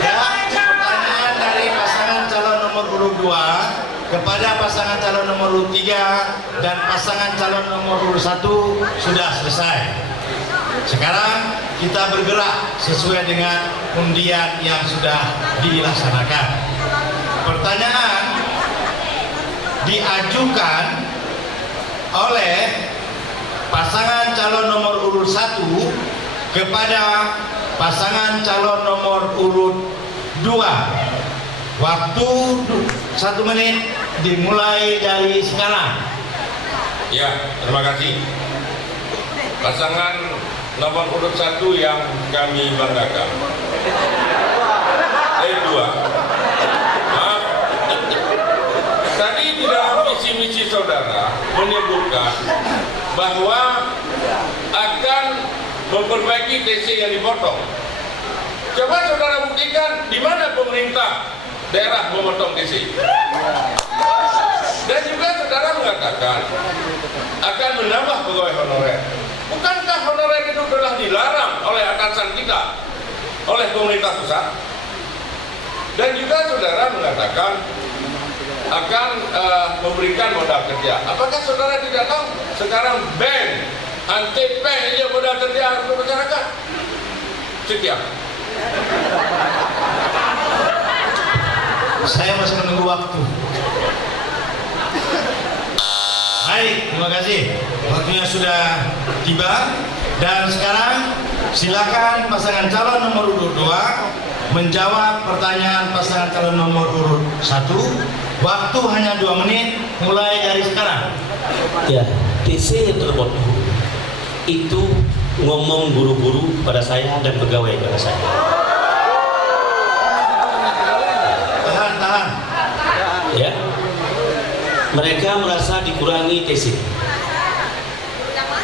Ya, pertanyaan dari pasangan calon nomor urut 2 kepada pasangan calon nomor urut 3 dan pasangan calon nomor urut 1 sudah selesai. Sekarang kita bergerak sesuai dengan undian yang sudah dilaksanakan. Pertanyaan diajukan oleh pasangan calon nomor urut 1 kepada pasangan calon nomor urut 2. Waktu 1 menit dimulai dari sekarang. Ya, terima kasih. Pasangan nomor urut 1 yang kami banggakan. 2. Maaf. Tadi di dalam visi misi saudara menyebutkan bahwa akan memperbaiki TC yang dipotong. Coba saudara buktikan di mana pemerintah daerah memotong TC. Dan juga saudara mengatakan akan menambah pegawai honorer. Bukankah honorer itu telah dilarang oleh atasan kita, oleh pemerintah pusat? Dan juga saudara mengatakan akan memberikan modal kerja. Apakah saudara tidak tahu sekarang bank anti-bank aja modal kerja untuk masyarakat? Sekian. Saya masih menunggu waktu. Baik, terima kasih. Waktunya sudah tiba. Dan sekarang silakan pasangan calon nomor urut 2 menjawab pertanyaan pasangan calon nomor urut 1. Waktu hanya 2 menit mulai dari sekarang. Ya, TC yang terpotong itu ngomong buru-buru pada saya dan pegawai pada saya. Mereka merasa dikurangi TC.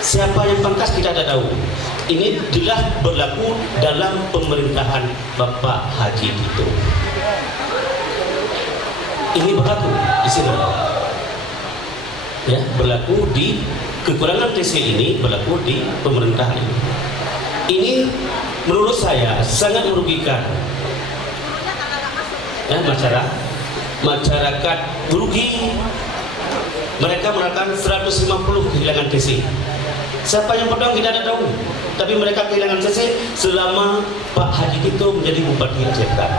Siapa yang pantas kita tidak tahu. Ini jelas berlaku dalam pemerintahan Bapak Haji Tito. Ini berlaku di sini. Ya, berlaku di kekurangan TC ini berlaku di pemerintahan ini. Ini menurut saya sangat merugikan. Ya, masyarakat merugi. Mereka merasakan 150 kehilangan TC. Siapa yang pedang kita tidak tahu, tapi mereka kehilangan TC selama Pak Haji Tito menjadi Bupati Aceh Barat.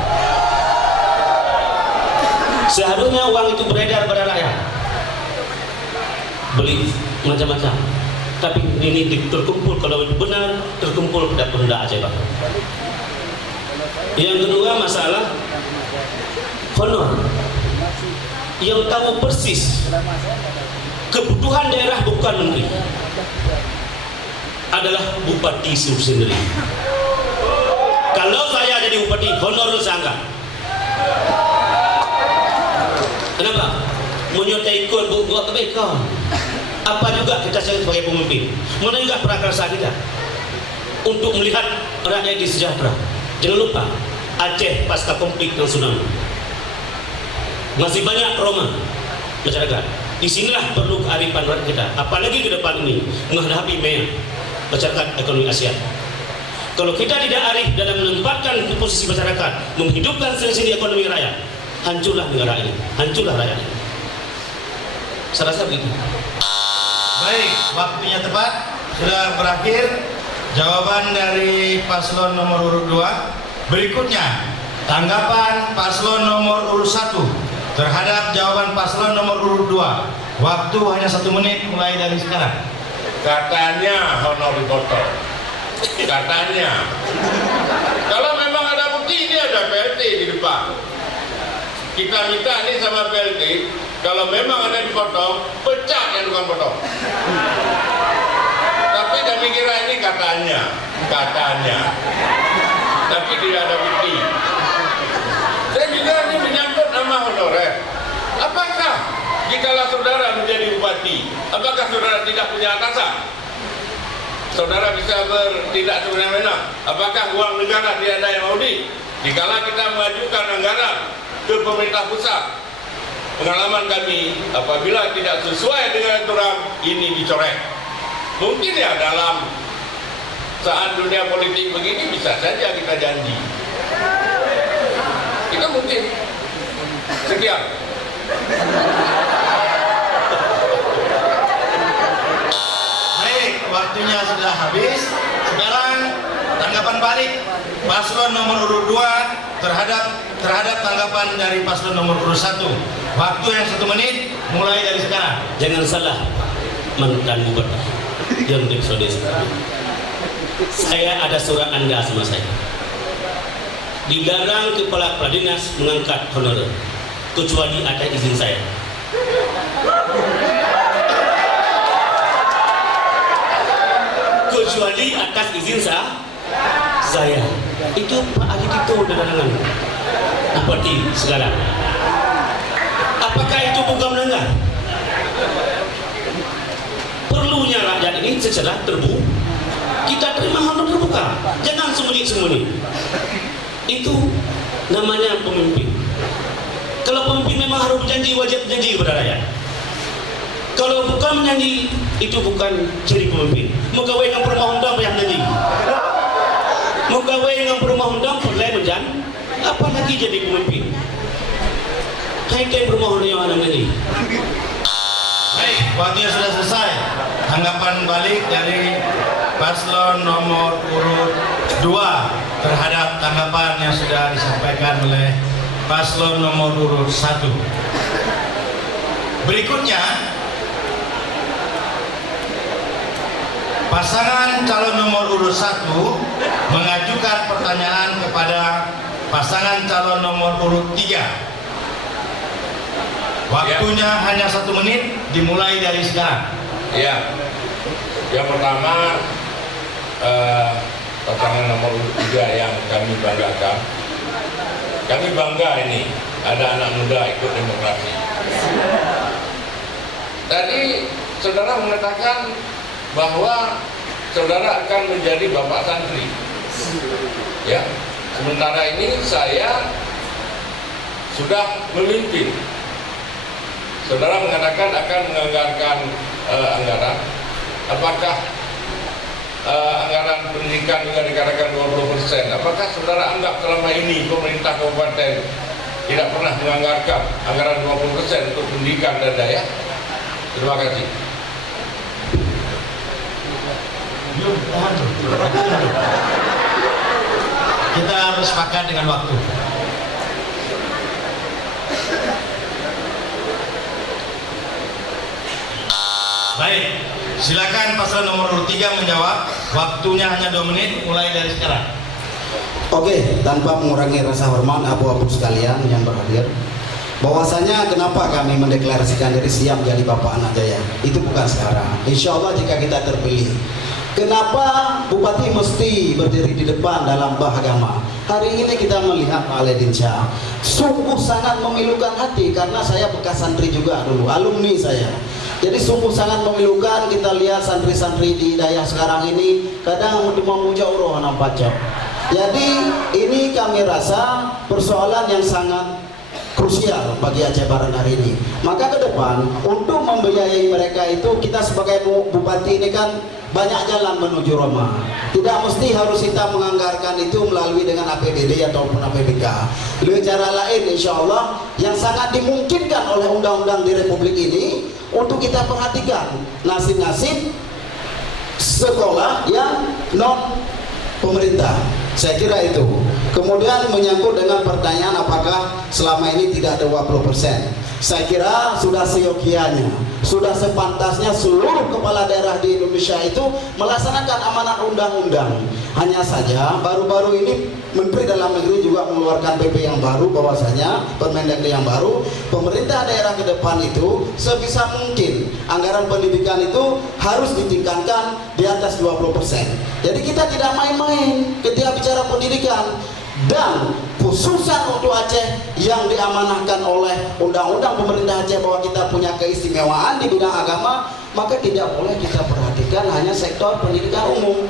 Seharusnya uang itu beredar pada rakyat, beli macam-macam, tapi ini terkumpul, kalau itu benar terkumpul pada Pemda Aceh Barat. Yang kedua, masalah honor. Yang tahu persis kebutuhan daerah bukan menteri, adalah bupati itu sendiri. Kalau saya jadi bupati, honor saya enggak. Kenapa? Menyertai ikut buat kebaikan. Apa juga kita sebagai pemimpin, mana juga prakarsa kita untuk melihat rakyat di sejahtera. Jangan lupa Aceh pasca konflik dan tsunami masih banyak trauma masyarakat. Disinilah perlu kearifan rakyat kita, apalagi ke depan ini menghadapi MEA, masyarakat ekonomi Asia. Kalau kita tidak arif dalam menempatkan posisi masyarakat, menghidupkan sendi ekonomi rakyat, hancurlah negara ini, hancurlah rakyat ini. Saya rasa begitu. Baik, waktunya tepat, sudah berakhir jawaban dari paslon nomor urut 2. Berikutnya, tanggapan paslon nomor urut 1 terhadap jawaban paslon nomor urut 2. Waktu hanya 1 menit mulai dari sekarang. Katanya honor dipotong. Katanya. Kalau memang ada bukti, ini ada PLT di depan. Kita minta ini sama PLT, kalau memang ada dipotong, pecat yang tukang potong. Tapi kami kira ini katanya. Tapi tidak ada bukti. Saya juga ini menyangkut nama honorer. Apakah jikalau saudara menjadi bupati, apakah saudara tidak punya atasan? Saudara bisa bertindak semena-mena. Apakah uang negara tidak ada yang audit? Jikalau kita mengajukan anggaran ke pemerintah pusat, pengalaman kami apabila tidak sesuai dengan aturan, ini dicoret. Mungkin ya dalam saat dunia politik begini bisa saja kita janji. Itu mungkin. Sekian. Baik, waktunya sudah habis. Sekarang tanggapan balik paslon nomor urut 2 terhadap tanggapan dari paslon nomor urut 1. Waktu yang 1 menit mulai dari sekarang. Jangan salah mantan bupati yang saudara. Saya ada surat Anda sama saya. Dilarang kepala dinas mengangkat honorer kecuali ada izin saya. Kecuali atas izin saya. Itu Pak Haji Tito dengan bupati sekarang. Apakah itu bukan melanggar? Perlunya rakyat ini secara terbuka. Kita terima honor terbuka. Jangan sembunyi-sembunyi. Itu namanya pemimpin. Kalau pemimpin memang harus berjanji, wajib berjanji kepada rakyat. Kalau bukan menjanji, itu bukan ciri pemimpin. Mengawai dengan permohon dong yang janji. Mengawai dengan permohon dong boleh menjanji. Apalagi jadi pemimpin. Hai kain permohon yang ada janji. Baik, waktunya sudah selesai. Tanggapan balik dari paslon nomor urut 2 terhadap tanggapan yang sudah disampaikan oleh paslon nomor urut 1. Berikutnya, pasangan calon nomor urut 1 mengajukan pertanyaan kepada pasangan calon nomor urut 3. Waktunya hanya 1 menit dimulai dari sekarang. Ya, yang pertama pasangan nomor 3 yang kami banggakan. Kami bangga ini ada anak muda ikut demokrasi. Tadi saudara mengatakan bahwa saudara akan menjadi bapak santri. Ya, sementara ini saya sudah memimpin. Saudara mengatakan akan menganggarkan anggaran. Apakah anggaran pendidikan juga dikatakan 20%? Apakah saudara anggap selama ini pemerintah kabupaten tidak pernah menganggarkan anggaran 20% untuk pendidikan dan daya? Terima kasih. Kita harus sepakat dengan waktu. Baik, silakan paslon nomor 3 menjawab. Waktunya hanya 2 menit mulai dari sekarang. Oke, tanpa mengurangi rasa hormat abu-abu sekalian yang berhadir, bahwasanya kenapa kami mendeklarasikan diri siap jadi Bapak Anak Jaya, itu bukan sekarang. Insya Allah jika kita terpilih. Kenapa Bupati mesti berdiri di depan dalam bahagama? Hari ini kita melihat Pak Aledinsyah sungguh sangat memilukan hati, karena saya bekas santri juga dulu, alumni saya. Jadi sungguh sangat memilukan kita lihat santri-santri di Dayak sekarang ini kadang memuja uroh nampacok. Jadi ini kami rasa persoalan yang sangat krusial bagi Aceh Barat hari ini. Maka ke depan untuk membiayai mereka itu, kita sebagai bupati ini kan banyak jalan menuju Roma. Tidak mesti harus kita menganggarkan itu melalui dengan APBD ataupun APBK. Lalu cara lain insya Allah yang sangat dimungkinkan oleh undang-undang di Republik ini untuk kita perhatikan nasib-nasib sekolah yang non pemerintah. Saya kira itu. Kemudian menyangkut dengan pertanyaan apakah selama ini tidak ada 20%. Saya kira sudah seyogianya, sudah sepantasnya seluruh kepala daerah di Indonesia itu melaksanakan amanat undang-undang. Hanya saja baru-baru ini Menteri Dalam Negeri juga mengeluarkan PP yang baru, bahwasanya Permendagri yang baru, pemerintah daerah ke depan itu sebisa mungkin anggaran pendidikan itu harus ditingkatkan di atas 20%. Jadi kita tidak main-main ketika bicara pendidikan. Dan khususan untuk Aceh yang diamanahkan oleh undang-undang pemerintah Aceh bahwa kita punya keistimewaan di bidang agama, maka tidak boleh kita perhatikan hanya sektor pendidikan umum.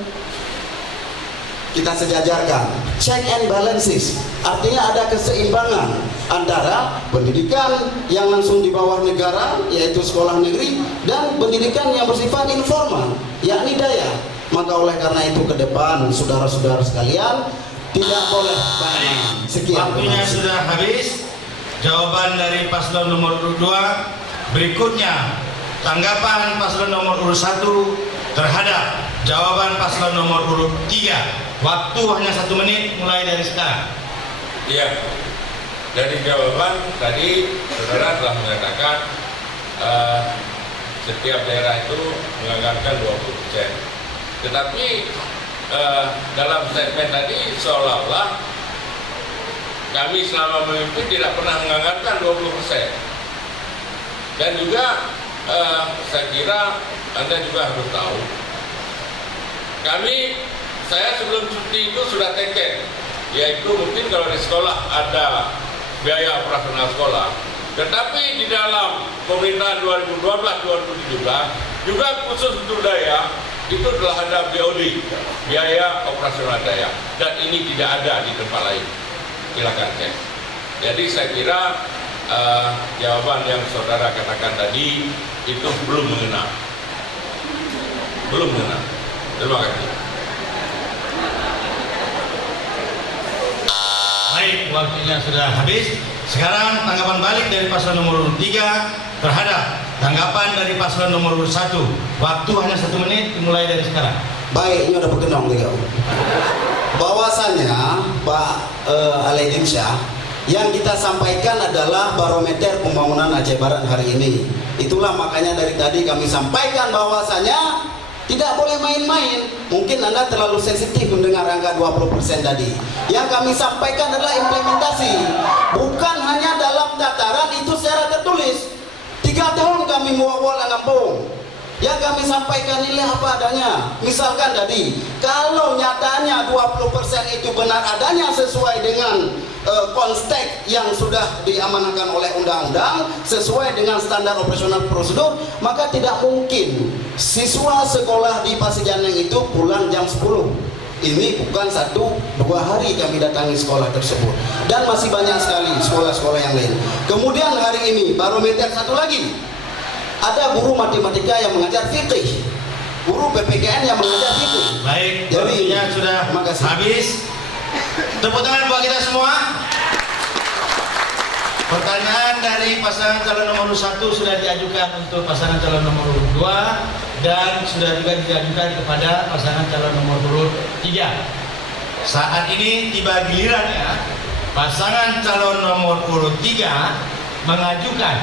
Kita sejajarkan, check and balances, artinya ada keseimbangan antara pendidikan yang langsung di bawah negara, yaitu sekolah negeri, dan pendidikan yang bersifat informal, yakni daya. Maka oleh karena itu ke depan saudara-saudara sekalian, tidak boleh banyak. Sekian. Waktunya sudah habis. Jawaban dari paslon nomor 2. Berikutnya tanggapan paslon nomor urut 1 terhadap jawaban paslon nomor urut 3. Waktu hanya 1 menit mulai dari sekarang. Iya. Dari jawaban tadi saudara telah mengatakan setiap daerah itu menganggarkan 20%. Tetapi dalam statement tadi seolah-olah kami selama memimpin tidak pernah menganggarkan 20%. Dan juga saya kira Anda juga harus tahu, saya sebelum cuti itu sudah teken, yaitu mungkin kalau di sekolah ada biaya operasional sekolah, tetapi di dalam pemerintahan 2012-2017 juga khusus untuk daya itu telah ada BOD, biaya operasional daya, dan ini tidak ada di tempat lain. Silakan cek. Jadi saya kira jawaban yang saudara katakan tadi itu belum mengena. Terima kasih. Baik, waktunya sudah habis. Sekarang tanggapan balik dari paslon nomor 3 terhadap tanggapan dari paslon nomor 1. Waktu hanya 1 menit mulai dari sekarang. Baik, ini udah berkenong nih kau. Bahwasanya Pak Aledinsyah, yang kita sampaikan adalah barometer pembangunan Aceh Barat hari ini. Itulah makanya dari tadi kami sampaikan bahwasanya tidak boleh main-main. Mungkin Anda terlalu sensitif mendengar angka 20% tadi. Yang kami sampaikan adalah implementasi, bukan hanya dalam dataran itu secara tertulis. 3 tahun kami muawal ngampung. Yang kami sampaikan nilai apa adanya. Misalkan tadi, kalau nyatanya 20% itu benar adanya sesuai dengan konstek yang sudah diamanahkan oleh undang-undang sesuai dengan standar operasional prosedur, maka tidak mungkin siswa sekolah di Pasir Janeng itu pulang jam 10. Ini bukan 1-2 hari kami datangi sekolah tersebut, dan masih banyak sekali sekolah-sekolah yang lain. Kemudian hari ini barometer satu lagi, ada guru matematika yang mengajar fikih, guru PPKN yang mengajar fikih. Baik, Jadi waktunya sudah habis. Tepuk tangan buat kita semua. Pertanyaan dari pasangan calon nomor 1 sudah diajukan untuk pasangan calon nomor 2 dan sudah juga diajukan kepada pasangan calon nomor urut 3. Saat ini tiba gilirannya pasangan calon nomor urut 3 mengajukan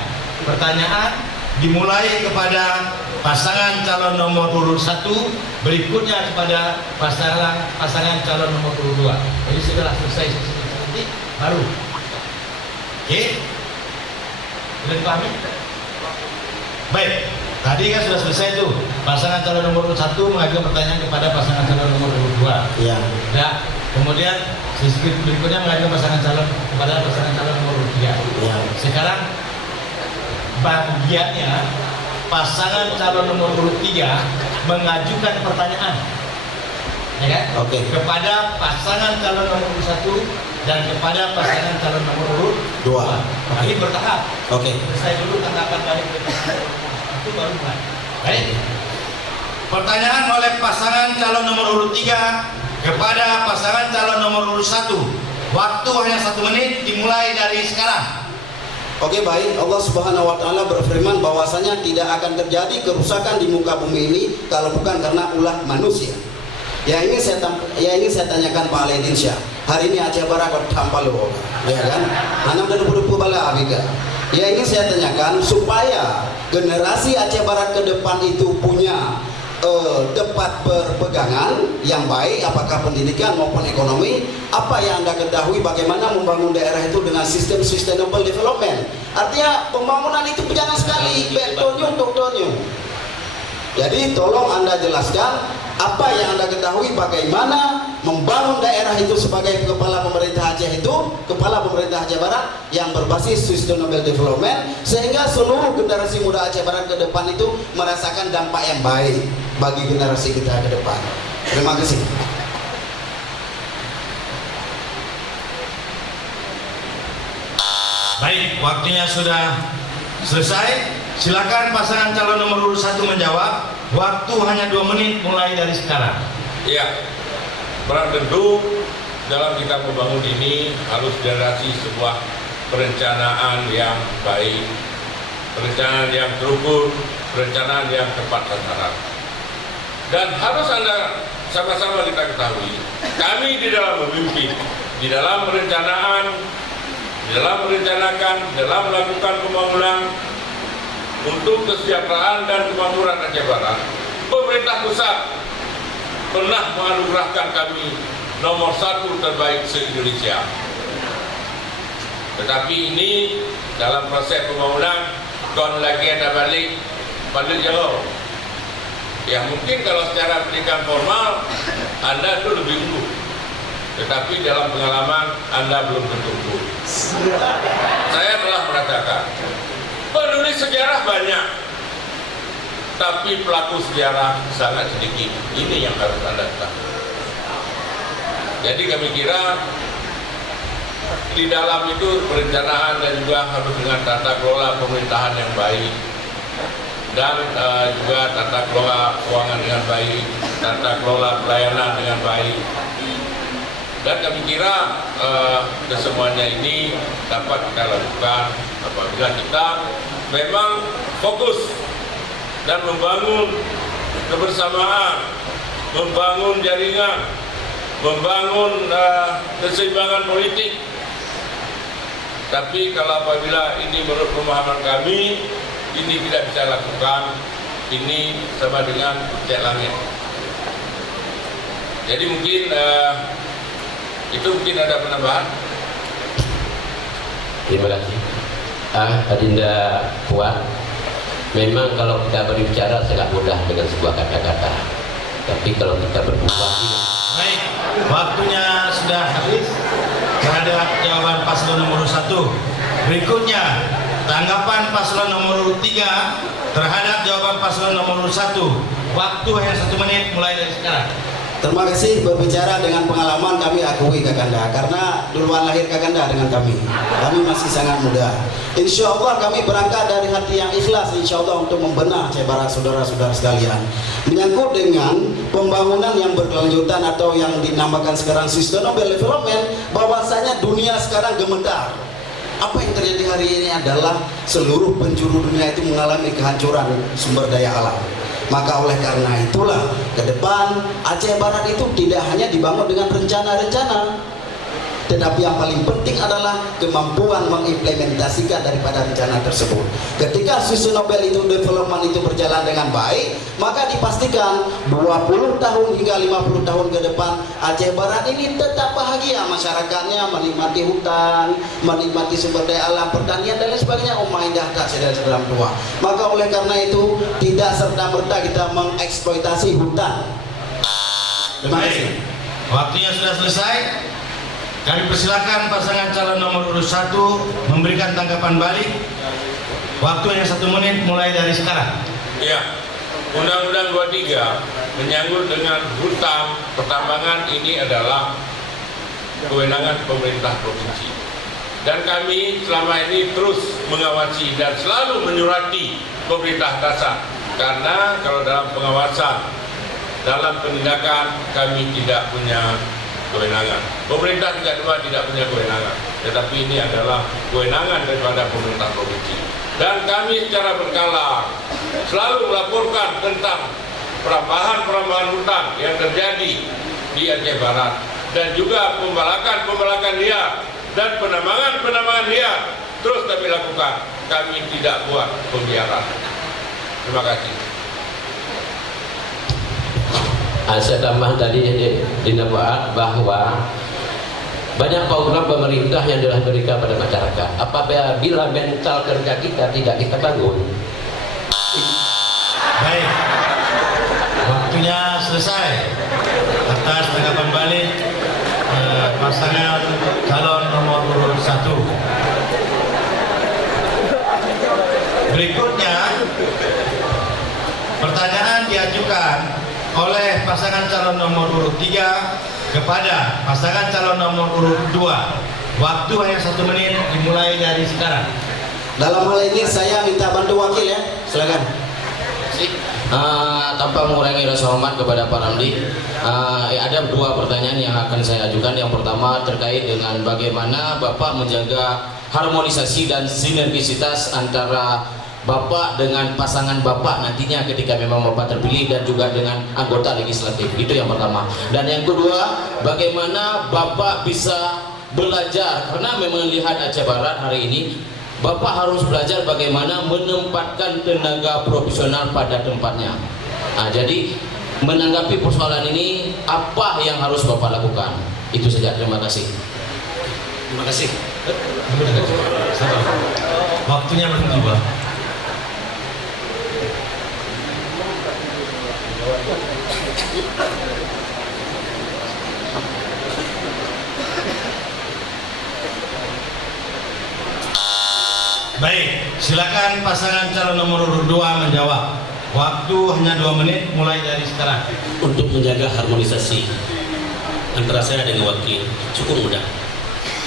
pertanyaan, dimulai kepada pasangan calon nomor urut 1, berikutnya kepada pasangan calon nomor urut 2. Jadi setelah selesai nanti baru. Oke, sudah dipahami? Baik, tadi kan sudah selesai tuh. Pasangan calon nomor urut 1 mengajukan pertanyaan kepada pasangan calon nomor urut 2. Iya. Nah, kemudian sisi berikutnya mengajukan pasangan calon kepada pasangan calon nomor urut 3. Iya. Sekarang bagiannya pasangan calon nomor urut 3 mengajukan pertanyaan, ya kan? Oke. Kepada pasangan calon nomor urut 1 dan kepada pasangan calon nomor urut 2. Ini bertahap. Oke. Saya dulu tanggapan dari itu baru mulai. Baik. Pertanyaan oleh pasangan calon nomor urut 3 kepada pasangan calon nomor urut 1. Waktu hanya 1 menit, dimulai dari sekarang. Oke, baik. Allah Subhanahu wa taala berfirman bahwasanya tidak akan terjadi kerusakan di muka bumi ini kalau bukan karena ulah manusia. Ya ini saya tanyakan Pak Alaidin Syah. Hari ini Aceh Barat tanpa lo, ya kan? Anak dan budu bala abika. Ya ini saya tanyakan supaya generasi Aceh Barat ke depan itu punya tempat berpegangan yang baik, apakah pendidikan maupun ekonomi. Apa yang Anda ketahui bagaimana membangun daerah itu dengan sistem sustainable development? Artinya pembangunan itu jangan sekali betonyo doktornya. Jadi tolong Anda jelaskan apa yang Anda ketahui bagaimana membangun daerah itu sebagai kepala pemerintah Aceh itu, kepala pemerintah Aceh Barat yang berbasis sustainable development, sehingga seluruh generasi muda Aceh Barat ke depan itu merasakan dampak yang baik bagi generasi kita ke depan. Terima kasih. Baik, waktunya sudah selesai. Silakan pasangan calon nomor urut 1 menjawab. Waktu hanya 2 menit mulai dari sekarang. Ya, peran tentu dalam kita membangun ini harus generasi sebuah perencanaan yang baik, perencanaan yang terukur, perencanaan yang tepat sasaran. Dan harus Anda sama-sama kita ketahui, kami di dalam memimpin, di dalam perencanaan, di dalam merencanakan, dalam melakukan pembangunan untuk kesejahteraan dan kemakmuran Aceh Barat, pemerintah pusat pernah menganugerahkan kami nomor 1 terbaik se-Indonesia. Tetapi ini dalam proses pembangunan kon lagi ada balik jalur. Ya mungkin kalau secara pendidikan formal Anda itu lebih unggul, tetapi dalam pengalaman Anda belum tentu unggul. Saya telah merasakan penulis sejarah banyak, tapi pelaku sejarah sangat sedikit. Ini yang harus Anda ketahui. Jadi kami kira di dalam itu perencanaan dan juga harus dengan tata kelola pemerintahan yang baik, dan juga tata kelola keuangan dengan baik, tata kelola pelayanan dengan baik. Dan kami kira kesemuanya ini dapat kita lakukan apabila kita memang fokus dan membangun kebersamaan, membangun jaringan, membangun keseimbangan politik. Tapi kalau apabila ini menurut pemahaman kami ini tidak bisa lakukan, ini sama dengan cek langit. Jadi mungkin itu mungkin ada penambahan. Terima kasih. Adinda Puan, memang kalau kita berbicara sangat mudah dengan sebuah kata-kata, tapi kalau kita berbuat, baik, waktunya sudah habis. terhadap jawaban paslon nomor 1. Berikutnya, tanggapan paslon nomor 3 terhadap jawaban paslon nomor 1. Waktu hanya 1 menit mulai dari sekarang. Terima kasih. Berbicara dengan pengalaman kami akui Kakanda, karena duluan lahir Kakanda dengan kami. Kami masih sangat muda. Insya Allah kami berangkat dari hati yang ikhlas, insya Allah untuk membenah Aceh Barat, saudara-saudara sekalian. Menyangkut dengan pembangunan yang berkelanjutan atau yang dinamakan sekarang sustainable development, bahwasanya dunia sekarang gemetar. Apa yang terjadi hari ini adalah seluruh penjuru dunia itu mengalami kehancuran sumber daya alam. Maka oleh karena itulah ke depan Aceh Barat itu tidak hanya dibangun dengan rencana-rencana, tetapi yang paling penting adalah kemampuan mengimplementasikan daripada rencana tersebut. Ketika sustainable itu development itu berjalan dengan baik, maka dipastikan 20 tahun hingga 50 tahun ke depan Aceh Barat ini tetap bahagia, masyarakatnya menikmati hutan, menikmati sumber daya alam, pertanian dan lain sebagainya. Indah tak sedang dalam tua. Maka oleh karena itu tidak serta-merta kita mengeksploitasi hutan. Terima kasih. Waktunya sudah selesai. Kami persilakan pasangan calon nomor urut 1 memberikan tanggapan balik. Waktunya 1 menit mulai dari sekarang. Ya, Undang-Undang 23 menyangkut dengan hutan pertambangan ini adalah kewenangan pemerintah provinsi. Dan kami selama ini terus mengawasi dan selalu menyurati pemerintah dasar. Karena kalau dalam pengawasan, dalam penindakan kami tidak punya kewenangan. Pemerintah tidak punya kewenangan, tetapi ini adalah kewenangan daripada pemerintah provinsi. Dan kami secara berkala selalu melaporkan tentang perambahan hutan yang terjadi di Aceh Barat dan juga pembalakan liar dan penambangan liar terus kami lakukan. Kami tidak buat pembiaran. Terima kasih. Saya tambah tadi dinamakan bahwa banyak program pemerintah yang telah diberikan pada masyarakat. Apabila mental kerja kita tidak kita bangun. Baik, waktunya selesai. Atas tanggapan balik pasangan calon nomor urut 1. Berikutnya, pertanyaan diajukan oleh pasangan calon nomor urut 3 kepada pasangan calon nomor urut 2. Waktu hanya 1 menit dimulai dari sekarang. Dalam hal ini saya minta bantu wakil ya, silakan. Tanpa mengurangi rasa hormat kepada Pak Ramli, ada 2 pertanyaan yang akan saya ajukan. Yang pertama terkait dengan bagaimana Bapak menjaga harmonisasi dan sinergisitas antara Bapak dengan pasangan Bapak nantinya ketika memang Bapak terpilih dan juga dengan anggota legislatif. Itu yang pertama. Dan yang kedua, bagaimana Bapak bisa belajar, karena memang lihat Aceh Barat hari ini, Bapak harus belajar bagaimana menempatkan tenaga profesional pada tempatnya. Jadi menanggapi persoalan ini, apa yang harus Bapak lakukan? Itu saja. Terima kasih. Terima kasih. Waktunya berhenti, Pak. Baik, silakan pasangan calon nomor urut 2 menjawab. Waktu hanya 2 menit mulai dari sekarang. Untuk menjaga harmonisasi antara saya dengan wakil cukup mudah.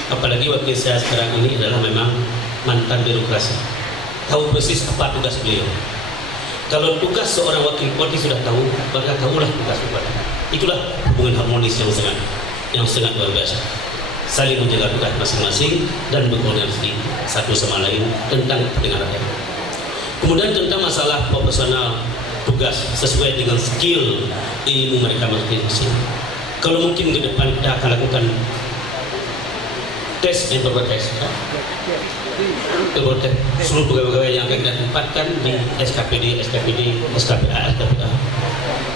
Apalagi wakil saya sekarang ini adalah memang mantan birokrasi, tahu persis apa tugas beliau. Kalau tugas seorang wakil bupati sudah tahu, maka tahulah tugas bupati. Itulah hubungan harmonis yang sangat luar biasa. Saling menjaga tugas masing-masing dan berkoordinasi satu sama lain tentang kepentingan rakyat. Kemudian tentang masalah profesional tugas sesuai dengan skill ilmu mereka masing-masing. Kalau mungkin ke depan kita akan lakukan tes dan berbagai tes. Seluruh pegawai yang akan kita tempatkan di SKPD, SKPA.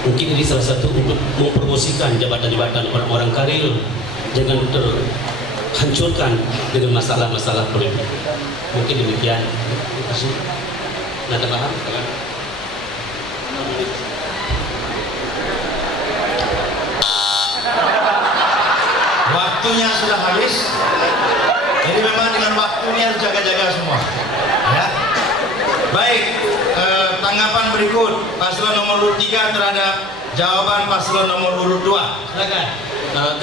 Mungkin ini salah satu untuk mempromosikan jabatan-jabatan orang-orang karir, jangan terhancurkan dengan masalah-masalah politik. Mungkin demikian. Terima kasih. Nah, tambahan. Waktu waktunya sudah habis. Jadi memang dengan waktu ini harus jaga-jaga semua. Ya. Baik, tanggapan berikut paslon nomor urut 3 terhadap jawaban paslon nomor urut 2. Silakan.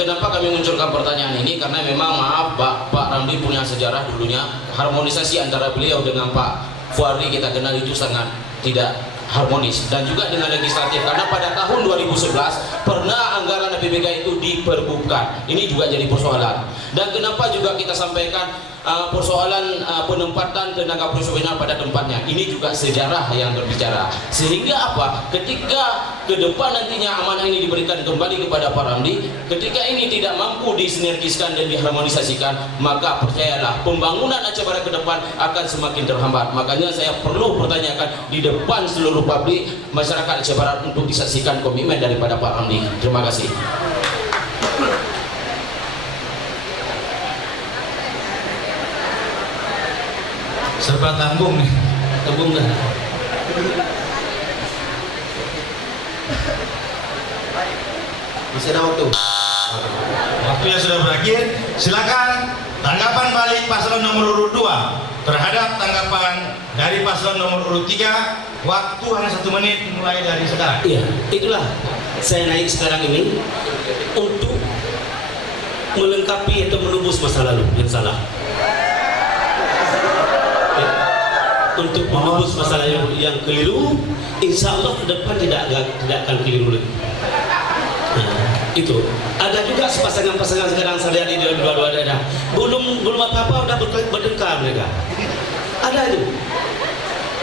Kenapa kami munculkan pertanyaan ini? Karena memang maaf Pak Ramli punya sejarah dulunya. Harmonisasi antara beliau dengan Pak Fuardi kita kenal itu sangat tidak harmonis, dan juga dengan legislatif, karena pada tahun 2011 pernah anggaran APBK itu diperbukan. Ini juga jadi persoalan. Dan kenapa juga kita sampaikan persoalan penempatan tenaga profesional pada tempatnya, ini juga sejarah yang berbicara. Sehingga apa? Ketika ke depan nantinya amanah ini diberikan kembali kepada Pak Ramli, ketika ini tidak mampu disinergiskan dan diharmonisasikan, maka percayalah pembangunan Aceh Barat ke depan akan semakin terhambat. Makanya saya perlu pertanyakan di depan seluruh publik masyarakat Aceh Barat untuk disaksikan komitmen daripada Pak Ramli. Terima kasih. Serba tanggung nih. Tunggu dah. Masih ada waktu. Waktunya sudah berakhir. Silakan tanggapan balik paslon nomor urut 2 terhadap tanggapan dari paslon nomor urut 3. Waktu hanya 1 menit mulai dari sekarang. Iya, itulah saya naik sekarang ini untuk melengkapi atau menembus masa lalu yang salah. Ya, untuk menembus masa lalu yang keliru, insya Allah ke depan tidak akan keliru lagi. Nah, itu ada juga pasangan-pasangan sekarang saya lihat di dua-dua daerah belum apa-apa udah bertengkar mereka. Ada itu.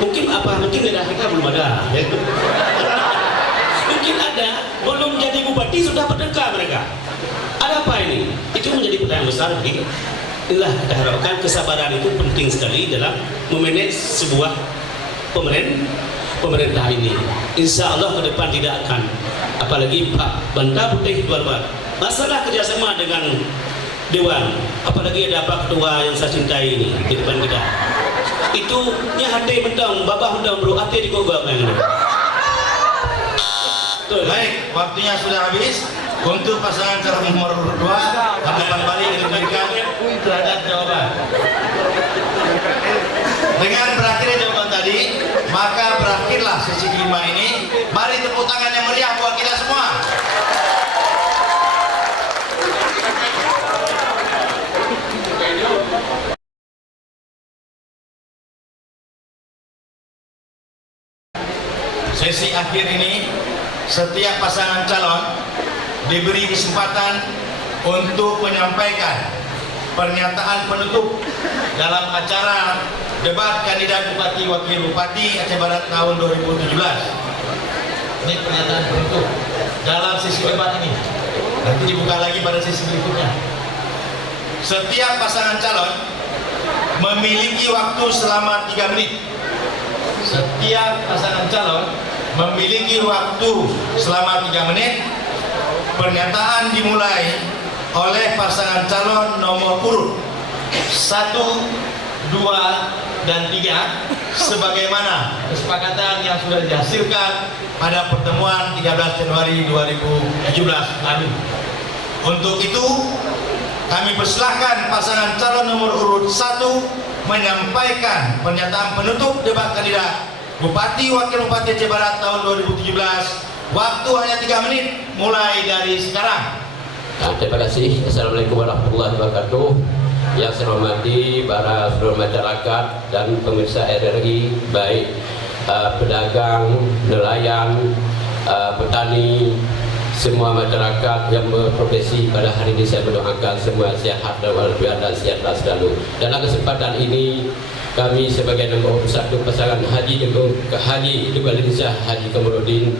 Mungkin daerah kita belum ada. Ya. Mungkin ada, belum jadi bupati sudah bertengkar mereka. Ada apa ini? Itu menjadi pertanyaan besar. Inilah kita harapkan kesabaran itu penting sekali dalam memanage sebuah pemerintah ini. Insya Allah ke depan tidak akan, apalagi Pak Banta Putih Tuan Pak, masalah kerjasama dengan Dewan, apalagi ada Pak Ketua yang saya cintai ini di depan kita. Itu nya hati mentang, babah mentang bro, hati digogok yang ini. Baik, waktunya sudah habis. Untuk pasangan calon nomor urut 2, tanggapan balik yang diberikan terhadap jawaban. Dengan berakhirnya jawaban tadi, maka berakhirlah sesi kelima ini. Mari tepuk tangan yang meriah buat kita semua. Sesi akhir ini, setiap pasangan calon diberi kesempatan untuk menyampaikan pernyataan penutup dalam acara debat kandidat Bupati Wakil Bupati Aceh Barat tahun 2017. Ini pernyataan penutup dalam sesi debat ini. Nanti dibuka lagi pada sesi berikutnya. Setiap pasangan calon memiliki waktu selama 3 menit. Setiap pasangan calon memiliki waktu selama 3 menit. Pernyataan dimulai oleh pasangan calon nomor urut 1, 2, dan 3 sebagaimana kesepakatan yang sudah dihasilkan pada pertemuan 13 Januari 2017 lalu. Untuk itu kami persilahkan pasangan calon nomor urut 1 menyampaikan pernyataan penutup debat kandidat Bupati Wakil Bupati Aceh Barat tahun 2017. Waktu hanya 3 menit mulai dari sekarang. Terima kasih. Assalamualaikum warahmatullahi wabarakatuh. Yang saya hormati para seluruh masyarakat dan pemirsa RRI, baik pedagang, nelayan, petani, semua masyarakat yang berprofesi. Pada hari ini saya mendoakan semua sehat dan walafiat dan sejahtera selalu. Dalam kesempatan ini kami sebagai nomor 1 pasangan Haji Dugul Indonesia Haji Kamarudin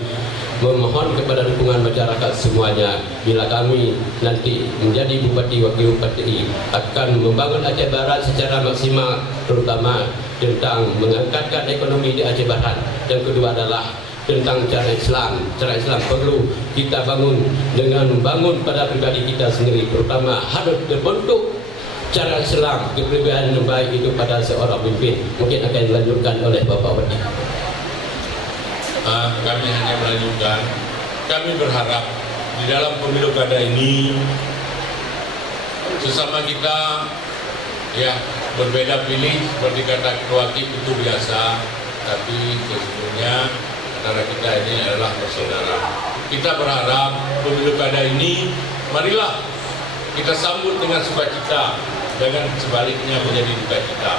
memohon kepada dukungan masyarakat semuanya bila kami nanti menjadi Bupati Wakil Bupati akan membangun Aceh Barat secara maksimal, terutama tentang mengangkatkan ekonomi di Aceh Barat. Yang kedua adalah tentang cara Islam. Cara Islam perlu kita bangun dengan membangun pada pribadi kita sendiri, terutama harus terbentuk cara Islam, kepribadian yang baik itu pada seorang pemimpin. Mungkin akan dilanjutkan oleh Bapak Wadi. Kami hanya melanjutkan. Kami berharap di dalam pemilu kada ini sesama kita ya berbeda pilih seperti kata Ketua KIP itu biasa, tapi sesungguhnya antara kita ini adalah bersaudara. Kita berharap pemilu kada ini marilah kita sambut dengan sukacita, jangan sebaliknya menjadi dukacita.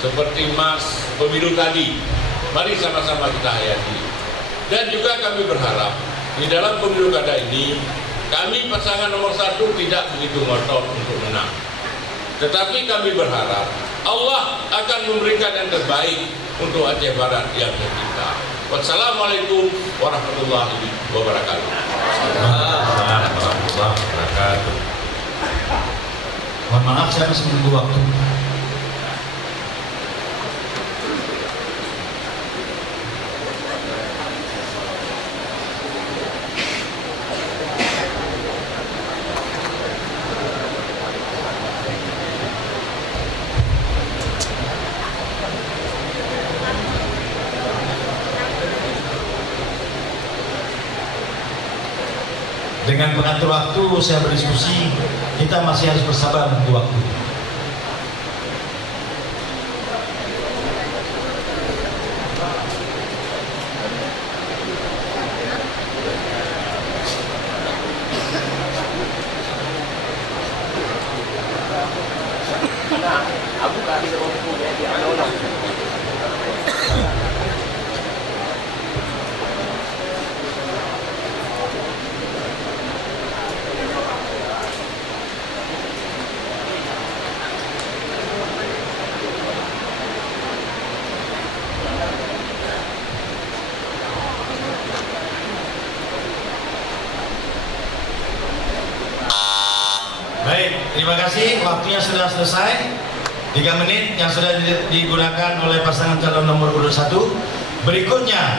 Seperti Mas pemilu tadi, mari sama-sama kita hayati. Dan juga kami berharap di dalam pemilu kada ini kami pasangan nomor 1 tidak begitu ngotot untuk menang. Tetapi kami berharap Allah akan memberikan yang terbaik untuk Aceh Barat yang tercinta. Wassalamualaikum warahmatullahi wabarakatuh. Assalamualaikum warahmatullahi wabarakatuh. Mohon maaf, saya masih menunggu waktu. Dengan pengatur waktu saya berdiskusi, kita masih harus bersabar menunggu waktu. Baik, terima kasih. Waktunya sudah selesai. 3 menit yang sudah digunakan oleh pasangan calon nomor urut 1. Berikutnya,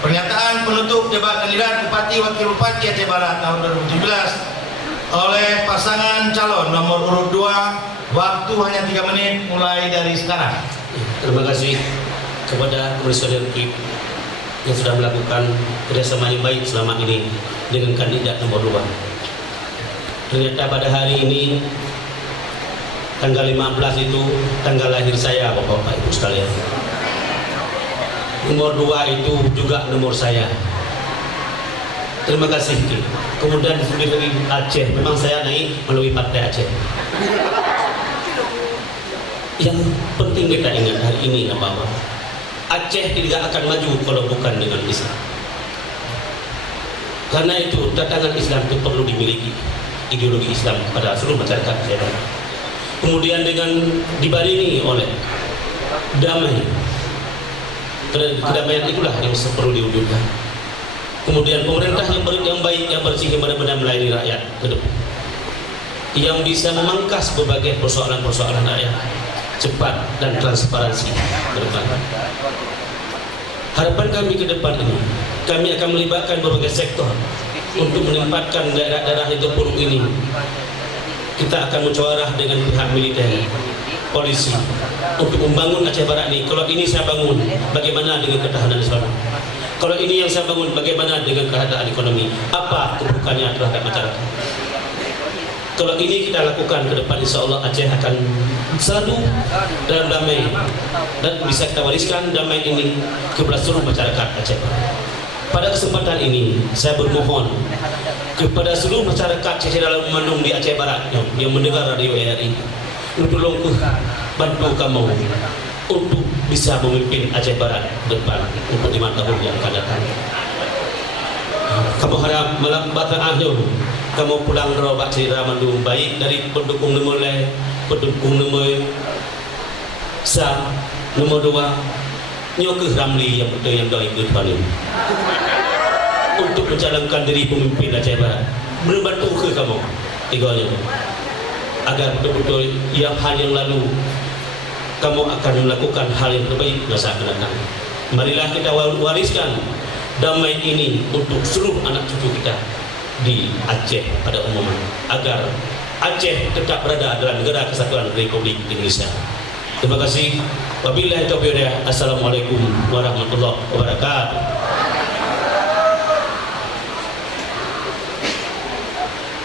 pernyataan penutup debat kandidat Bupati Wakil Bupati Aceh Barat tahun 2017 oleh pasangan calon nomor urut 2. Waktu hanya 3 menit mulai dari sekarang. Terima kasih kepada Komisioner KIP yang sudah melakukan kerjasama yang baik selama ini dengan kandidat nomor 2. Ternyata pada hari ini tanggal 15 itu tanggal lahir saya, Bapak Ibu sekalian. Nomor 2 itu juga nomor saya. Terima kasih. Kemudian dari Aceh, memang saya naik melalui Partai Aceh. Yang penting kita ingat hari ini bahwa Aceh tidak akan maju kalau bukan dengan Islam. Karena itu tatanan Islam itu perlu dimiliki, ideologi Islam pada seluruh masyarakat Aceh. Kemudian dengan dibarengi oleh damai, kedamaian itulah yang perlu diwujudkan. Kemudian pemerintah yang baik, yang bersih, yang benar-benar melayani rakyat ke depan, yang bisa memangkas berbagai persoalan-persoalan rakyat cepat dan transparansi ke depan. Harapan kami ke depan ini, kami akan melibatkan berbagai sektor untuk menempatkan daerah-daerah yang terpuruk ini. Kita akan musyawarah dengan pihak militer, polisi untuk membangun Aceh Barat ini. Kalau ini saya bangun, bagaimana dengan ketahanan nasional? Kalau ini yang saya bangun, bagaimana dengan keadaan ekonomi? Apa keburukannya terhadap masyarakat? Kalau ini kita lakukan ke depan, insya Allah Aceh akan selalu dalam damai dan bisa kita wariskan damai ini kepada seluruh masyarakat Aceh. Pada kesempatan ini saya bermohon kepada seluruh masyarakat Aceh dalam Mandung di Aceh Barat yang mendengar radio RRI, untuk tolong bantu kamu untuk bisa memimpin Aceh Barat depan untuk 5 tahun yang akan datang. Kamu harap malam batang akhir kamu pulang rawat cerita Mandung baik dari pendukung nomor sa nomor 2 Nyokeh Ramli yang betul yang doi ke depan ini untuk mencalonkan diri pemimpin Aceh Barat. Membantu ke kamu tiganya agar betul-betul yang hal yang lalu kamu akan melakukan hal yang terbaik masa akan datang. Marilah kita wariskan damai ini untuk seluruh anak cucu kita di Aceh pada umumnya, agar Aceh tetap berada dalam negara kesatuan Republik Indonesia. Terima kasih. Wabillahi taufiq wal hidayah. Assalamualaikum warahmatullahi wabarakatuh.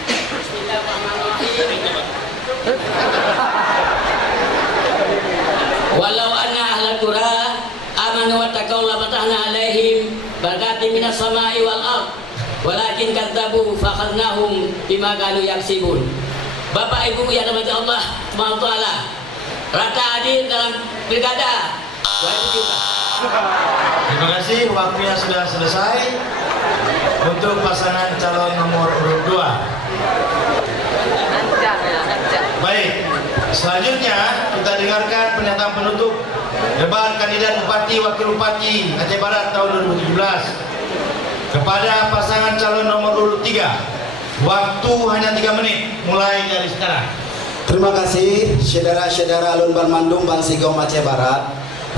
Bismillahirrahmanirrahim. qura amanu wattaqaw la fatahna alaihim barakatin minas samai wal ard walakin kadzabu fakhadnahum bima kanu yaksibun. Bapak Ibu yang dirahmati Allah Subhanahu wa taala, rata hadir dalam pilkada 2017. Terima kasih, waktunya sudah selesai untuk pasangan calon nomor urut 2. Baik, selanjutnya kita dengarkan pernyataan penutup debat kandidat Bupati Wakil Bupati Aceh Barat tahun 2017 kepada pasangan calon nomor urut 3. Waktu hanya 3 menit, mulai dari sekarang. Terima kasih saudara-saudara Alun Bandung Bang Sigom Aceh Barat.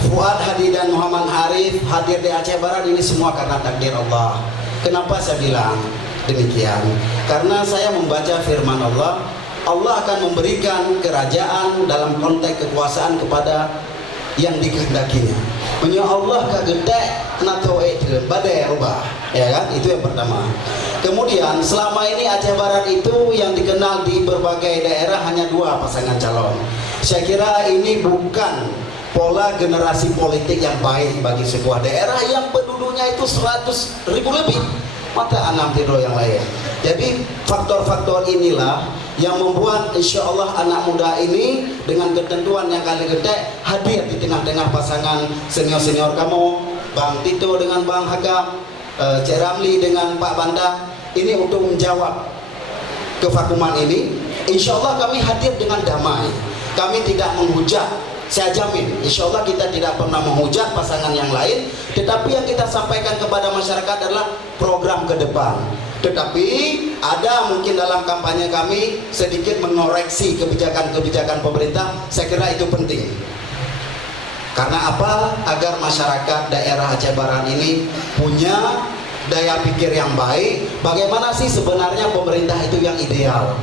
Fuad Hadi dan Muhammad Arif hadir di Aceh Barat ini semua karena takdir Allah. Kenapa saya bilang demikian? Karena saya membaca firman Allah, Allah akan memberikan kerajaan dalam konteks kekuasaan kepada yang dikehendakinya. Punya Allah kagede kena toe badai rubah, ya kan? Itu yang pertama. Kemudian selama ini Aceh Barat itu yang dikenal di berbagai daerah hanya 2 pasangan calon. Saya kira ini bukan pola generasi politik yang baik bagi sebuah daerah yang penduduknya itu 100.000 lebih. Mata anak tidur yang lain. Jadi faktor-faktor inilah yang membuat insya Allah anak muda ini dengan ketentuan yang kali gede hadir di tengah-tengah pasangan senior-senior kamu, Bang Tito dengan Bang Hakam, Cik Ramli dengan Pak Banda, ini untuk menjawab kevakuman ini. Insya Allah kami hadir dengan damai, kami tidak menghujat. Saya jamin, insya Allah kita tidak pernah menghujat pasangan yang lain, tetapi yang kita sampaikan kepada masyarakat adalah program ke depan. Tetapi ada mungkin dalam kampanye kami sedikit mengoreksi kebijakan-kebijakan pemerintah. Saya kira itu penting. Karena apa? Agar masyarakat daerah Aceh Barat ini punya daya pikir yang baik. Bagaimana sih sebenarnya pemerintah itu yang ideal?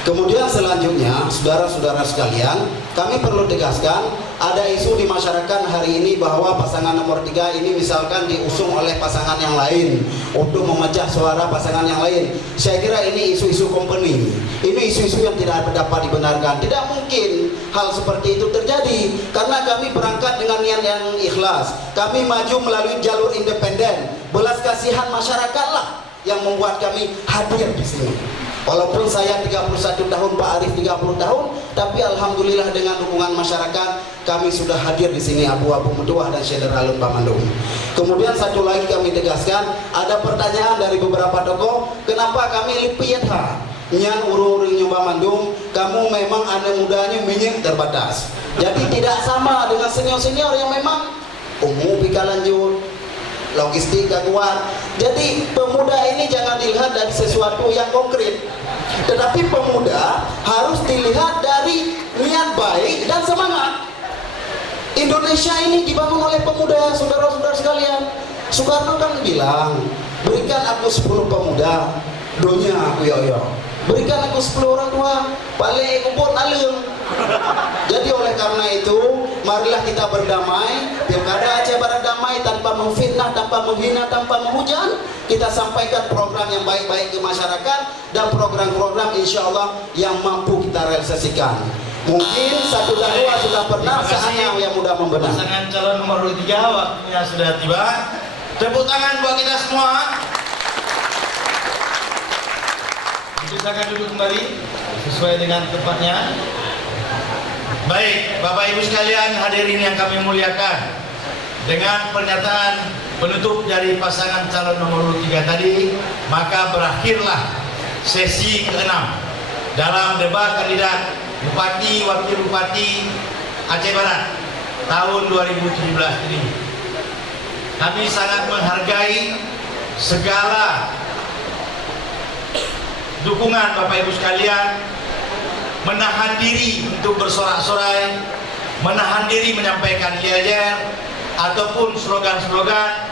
Kemudian selanjutnya, saudara-saudara sekalian, kami perlu tegaskan, ada isu di masyarakat hari ini bahwa pasangan nomor 3 ini misalkan diusung oleh pasangan yang lain untuk memecah suara pasangan yang lain. Saya kira ini isu-isu company, ini isu-isu yang tidak dapat dibenarkan. Tidak mungkin hal seperti itu terjadi, karena kami berangkat dengan niat yang ikhlas. Kami maju melalui jalur independen, belas kasihan masyarakatlah yang membuat kami hadir di sini. Walaupun saya 31 tahun, Pak Arif 30 tahun, tapi alhamdulillah dengan dukungan masyarakat kami sudah hadir di sini Abu-Abu Meduah dan Saudara Alun Bandung. Kemudian satu lagi kami tegaskan, ada pertanyaan dari beberapa tokoh, kenapa kami lipiat nyan urung-urung nyoba Bandung, kamu memang anak mudanya minyak terbatas. Jadi tidak sama dengan senior-senior yang memang umum pika lanjut, logistik kuat. Jadi pemuda ini jangan dilihat dari sesuatu yang konkret, tetapi pemuda harus dilihat dari niat baik dan semangat. Indonesia ini dibangun oleh pemuda, saudara-saudara sekalian. Soekarno kan bilang, berikan aku 10 pemuda, dunia aku yoyo. Berikan aku 10 orang tua, balik kumpul nalung. Jadi oleh karena itu, marilah kita berdamai. Pilkada Aceh Barat damai, tanpa memfitnah, tanpa menghina, tanpa menghujat. Kita sampaikan program yang baik-baik ke masyarakat, dan program-program insya Allah yang mampu kita realisasikan. Mungkin 1 dan 2 sudah pernah, saatnya yang mudah membenar. Pasangan calon nomor 3 waktunya sudah tiba. Tepuk tangan buat kita semua. Silakan duduk kembali sesuai dengan tempatnya. Baik, Bapak Ibu sekalian, hadirin yang kami muliakan, dengan pernyataan penutup dari pasangan calon nomor 3 tadi, maka berakhirlah sesi ke-6 dalam debat kandidat Bupati Wakil Bupati Aceh Barat tahun 2017 ini. Kami sangat menghargai segala dukungan Bapak Ibu sekalian, menahan diri untuk bersorak-sorai, menahan diri menyampaikan yel-yel ataupun slogan-slogan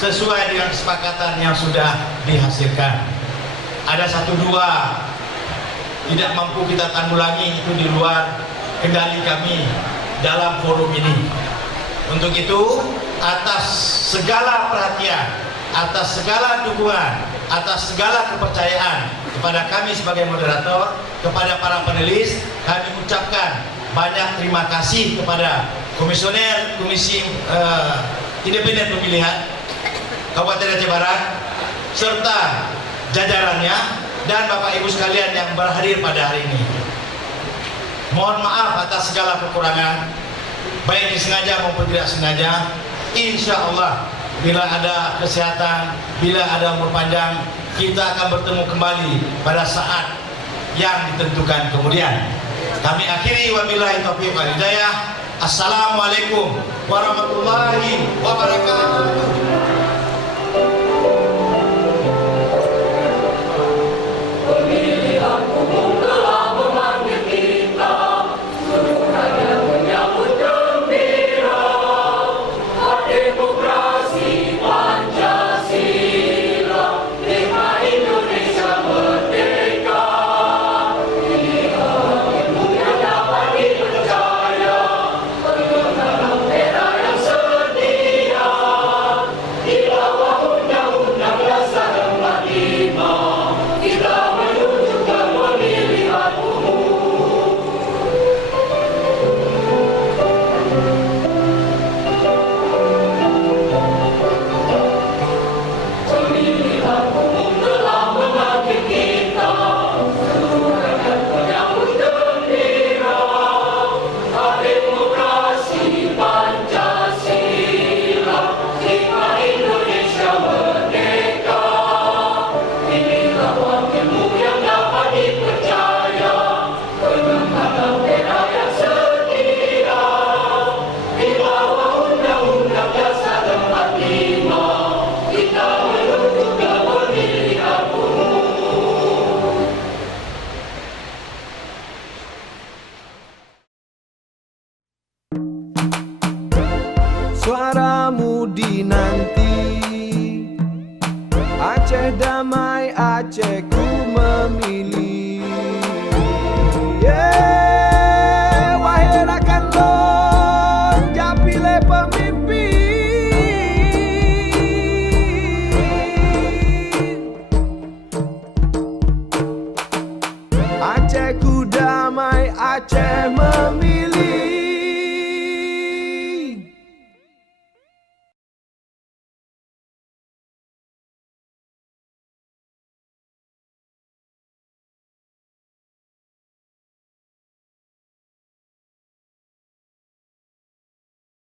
sesuai dengan kesepakatan yang sudah dihasilkan. Ada 1-2 tidak mampu kita tanggulangi, itu di luar kendali kami dalam forum ini. Untuk itu, atas segala perhatian, atas segala dukungan, atas segala kepercayaan kepada kami sebagai moderator, kepada para panelis, kami ucapkan banyak terima kasih kepada Komisioner Komisi Independen Pemilihan Kabupaten Aceh Barat serta jajarannya dan Bapak Ibu sekalian yang berhadir pada hari ini. Mohon maaf atas segala kekurangan, baik disengaja maupun tidak sengaja. Insya Allah bila ada kesehatan, bila ada umur panjang, kita akan bertemu kembali pada saat yang ditentukan kemudian. Kami akhiri wabillahi taufiq wal hidayah. Assalamualaikum warahmatullahi wabarakatuh. Suaramu dinanti, Aceh damai, Aceh ku memilih. Wahai rakan dong, japile pemimpin. Aceh ku damai, Aceh memilih.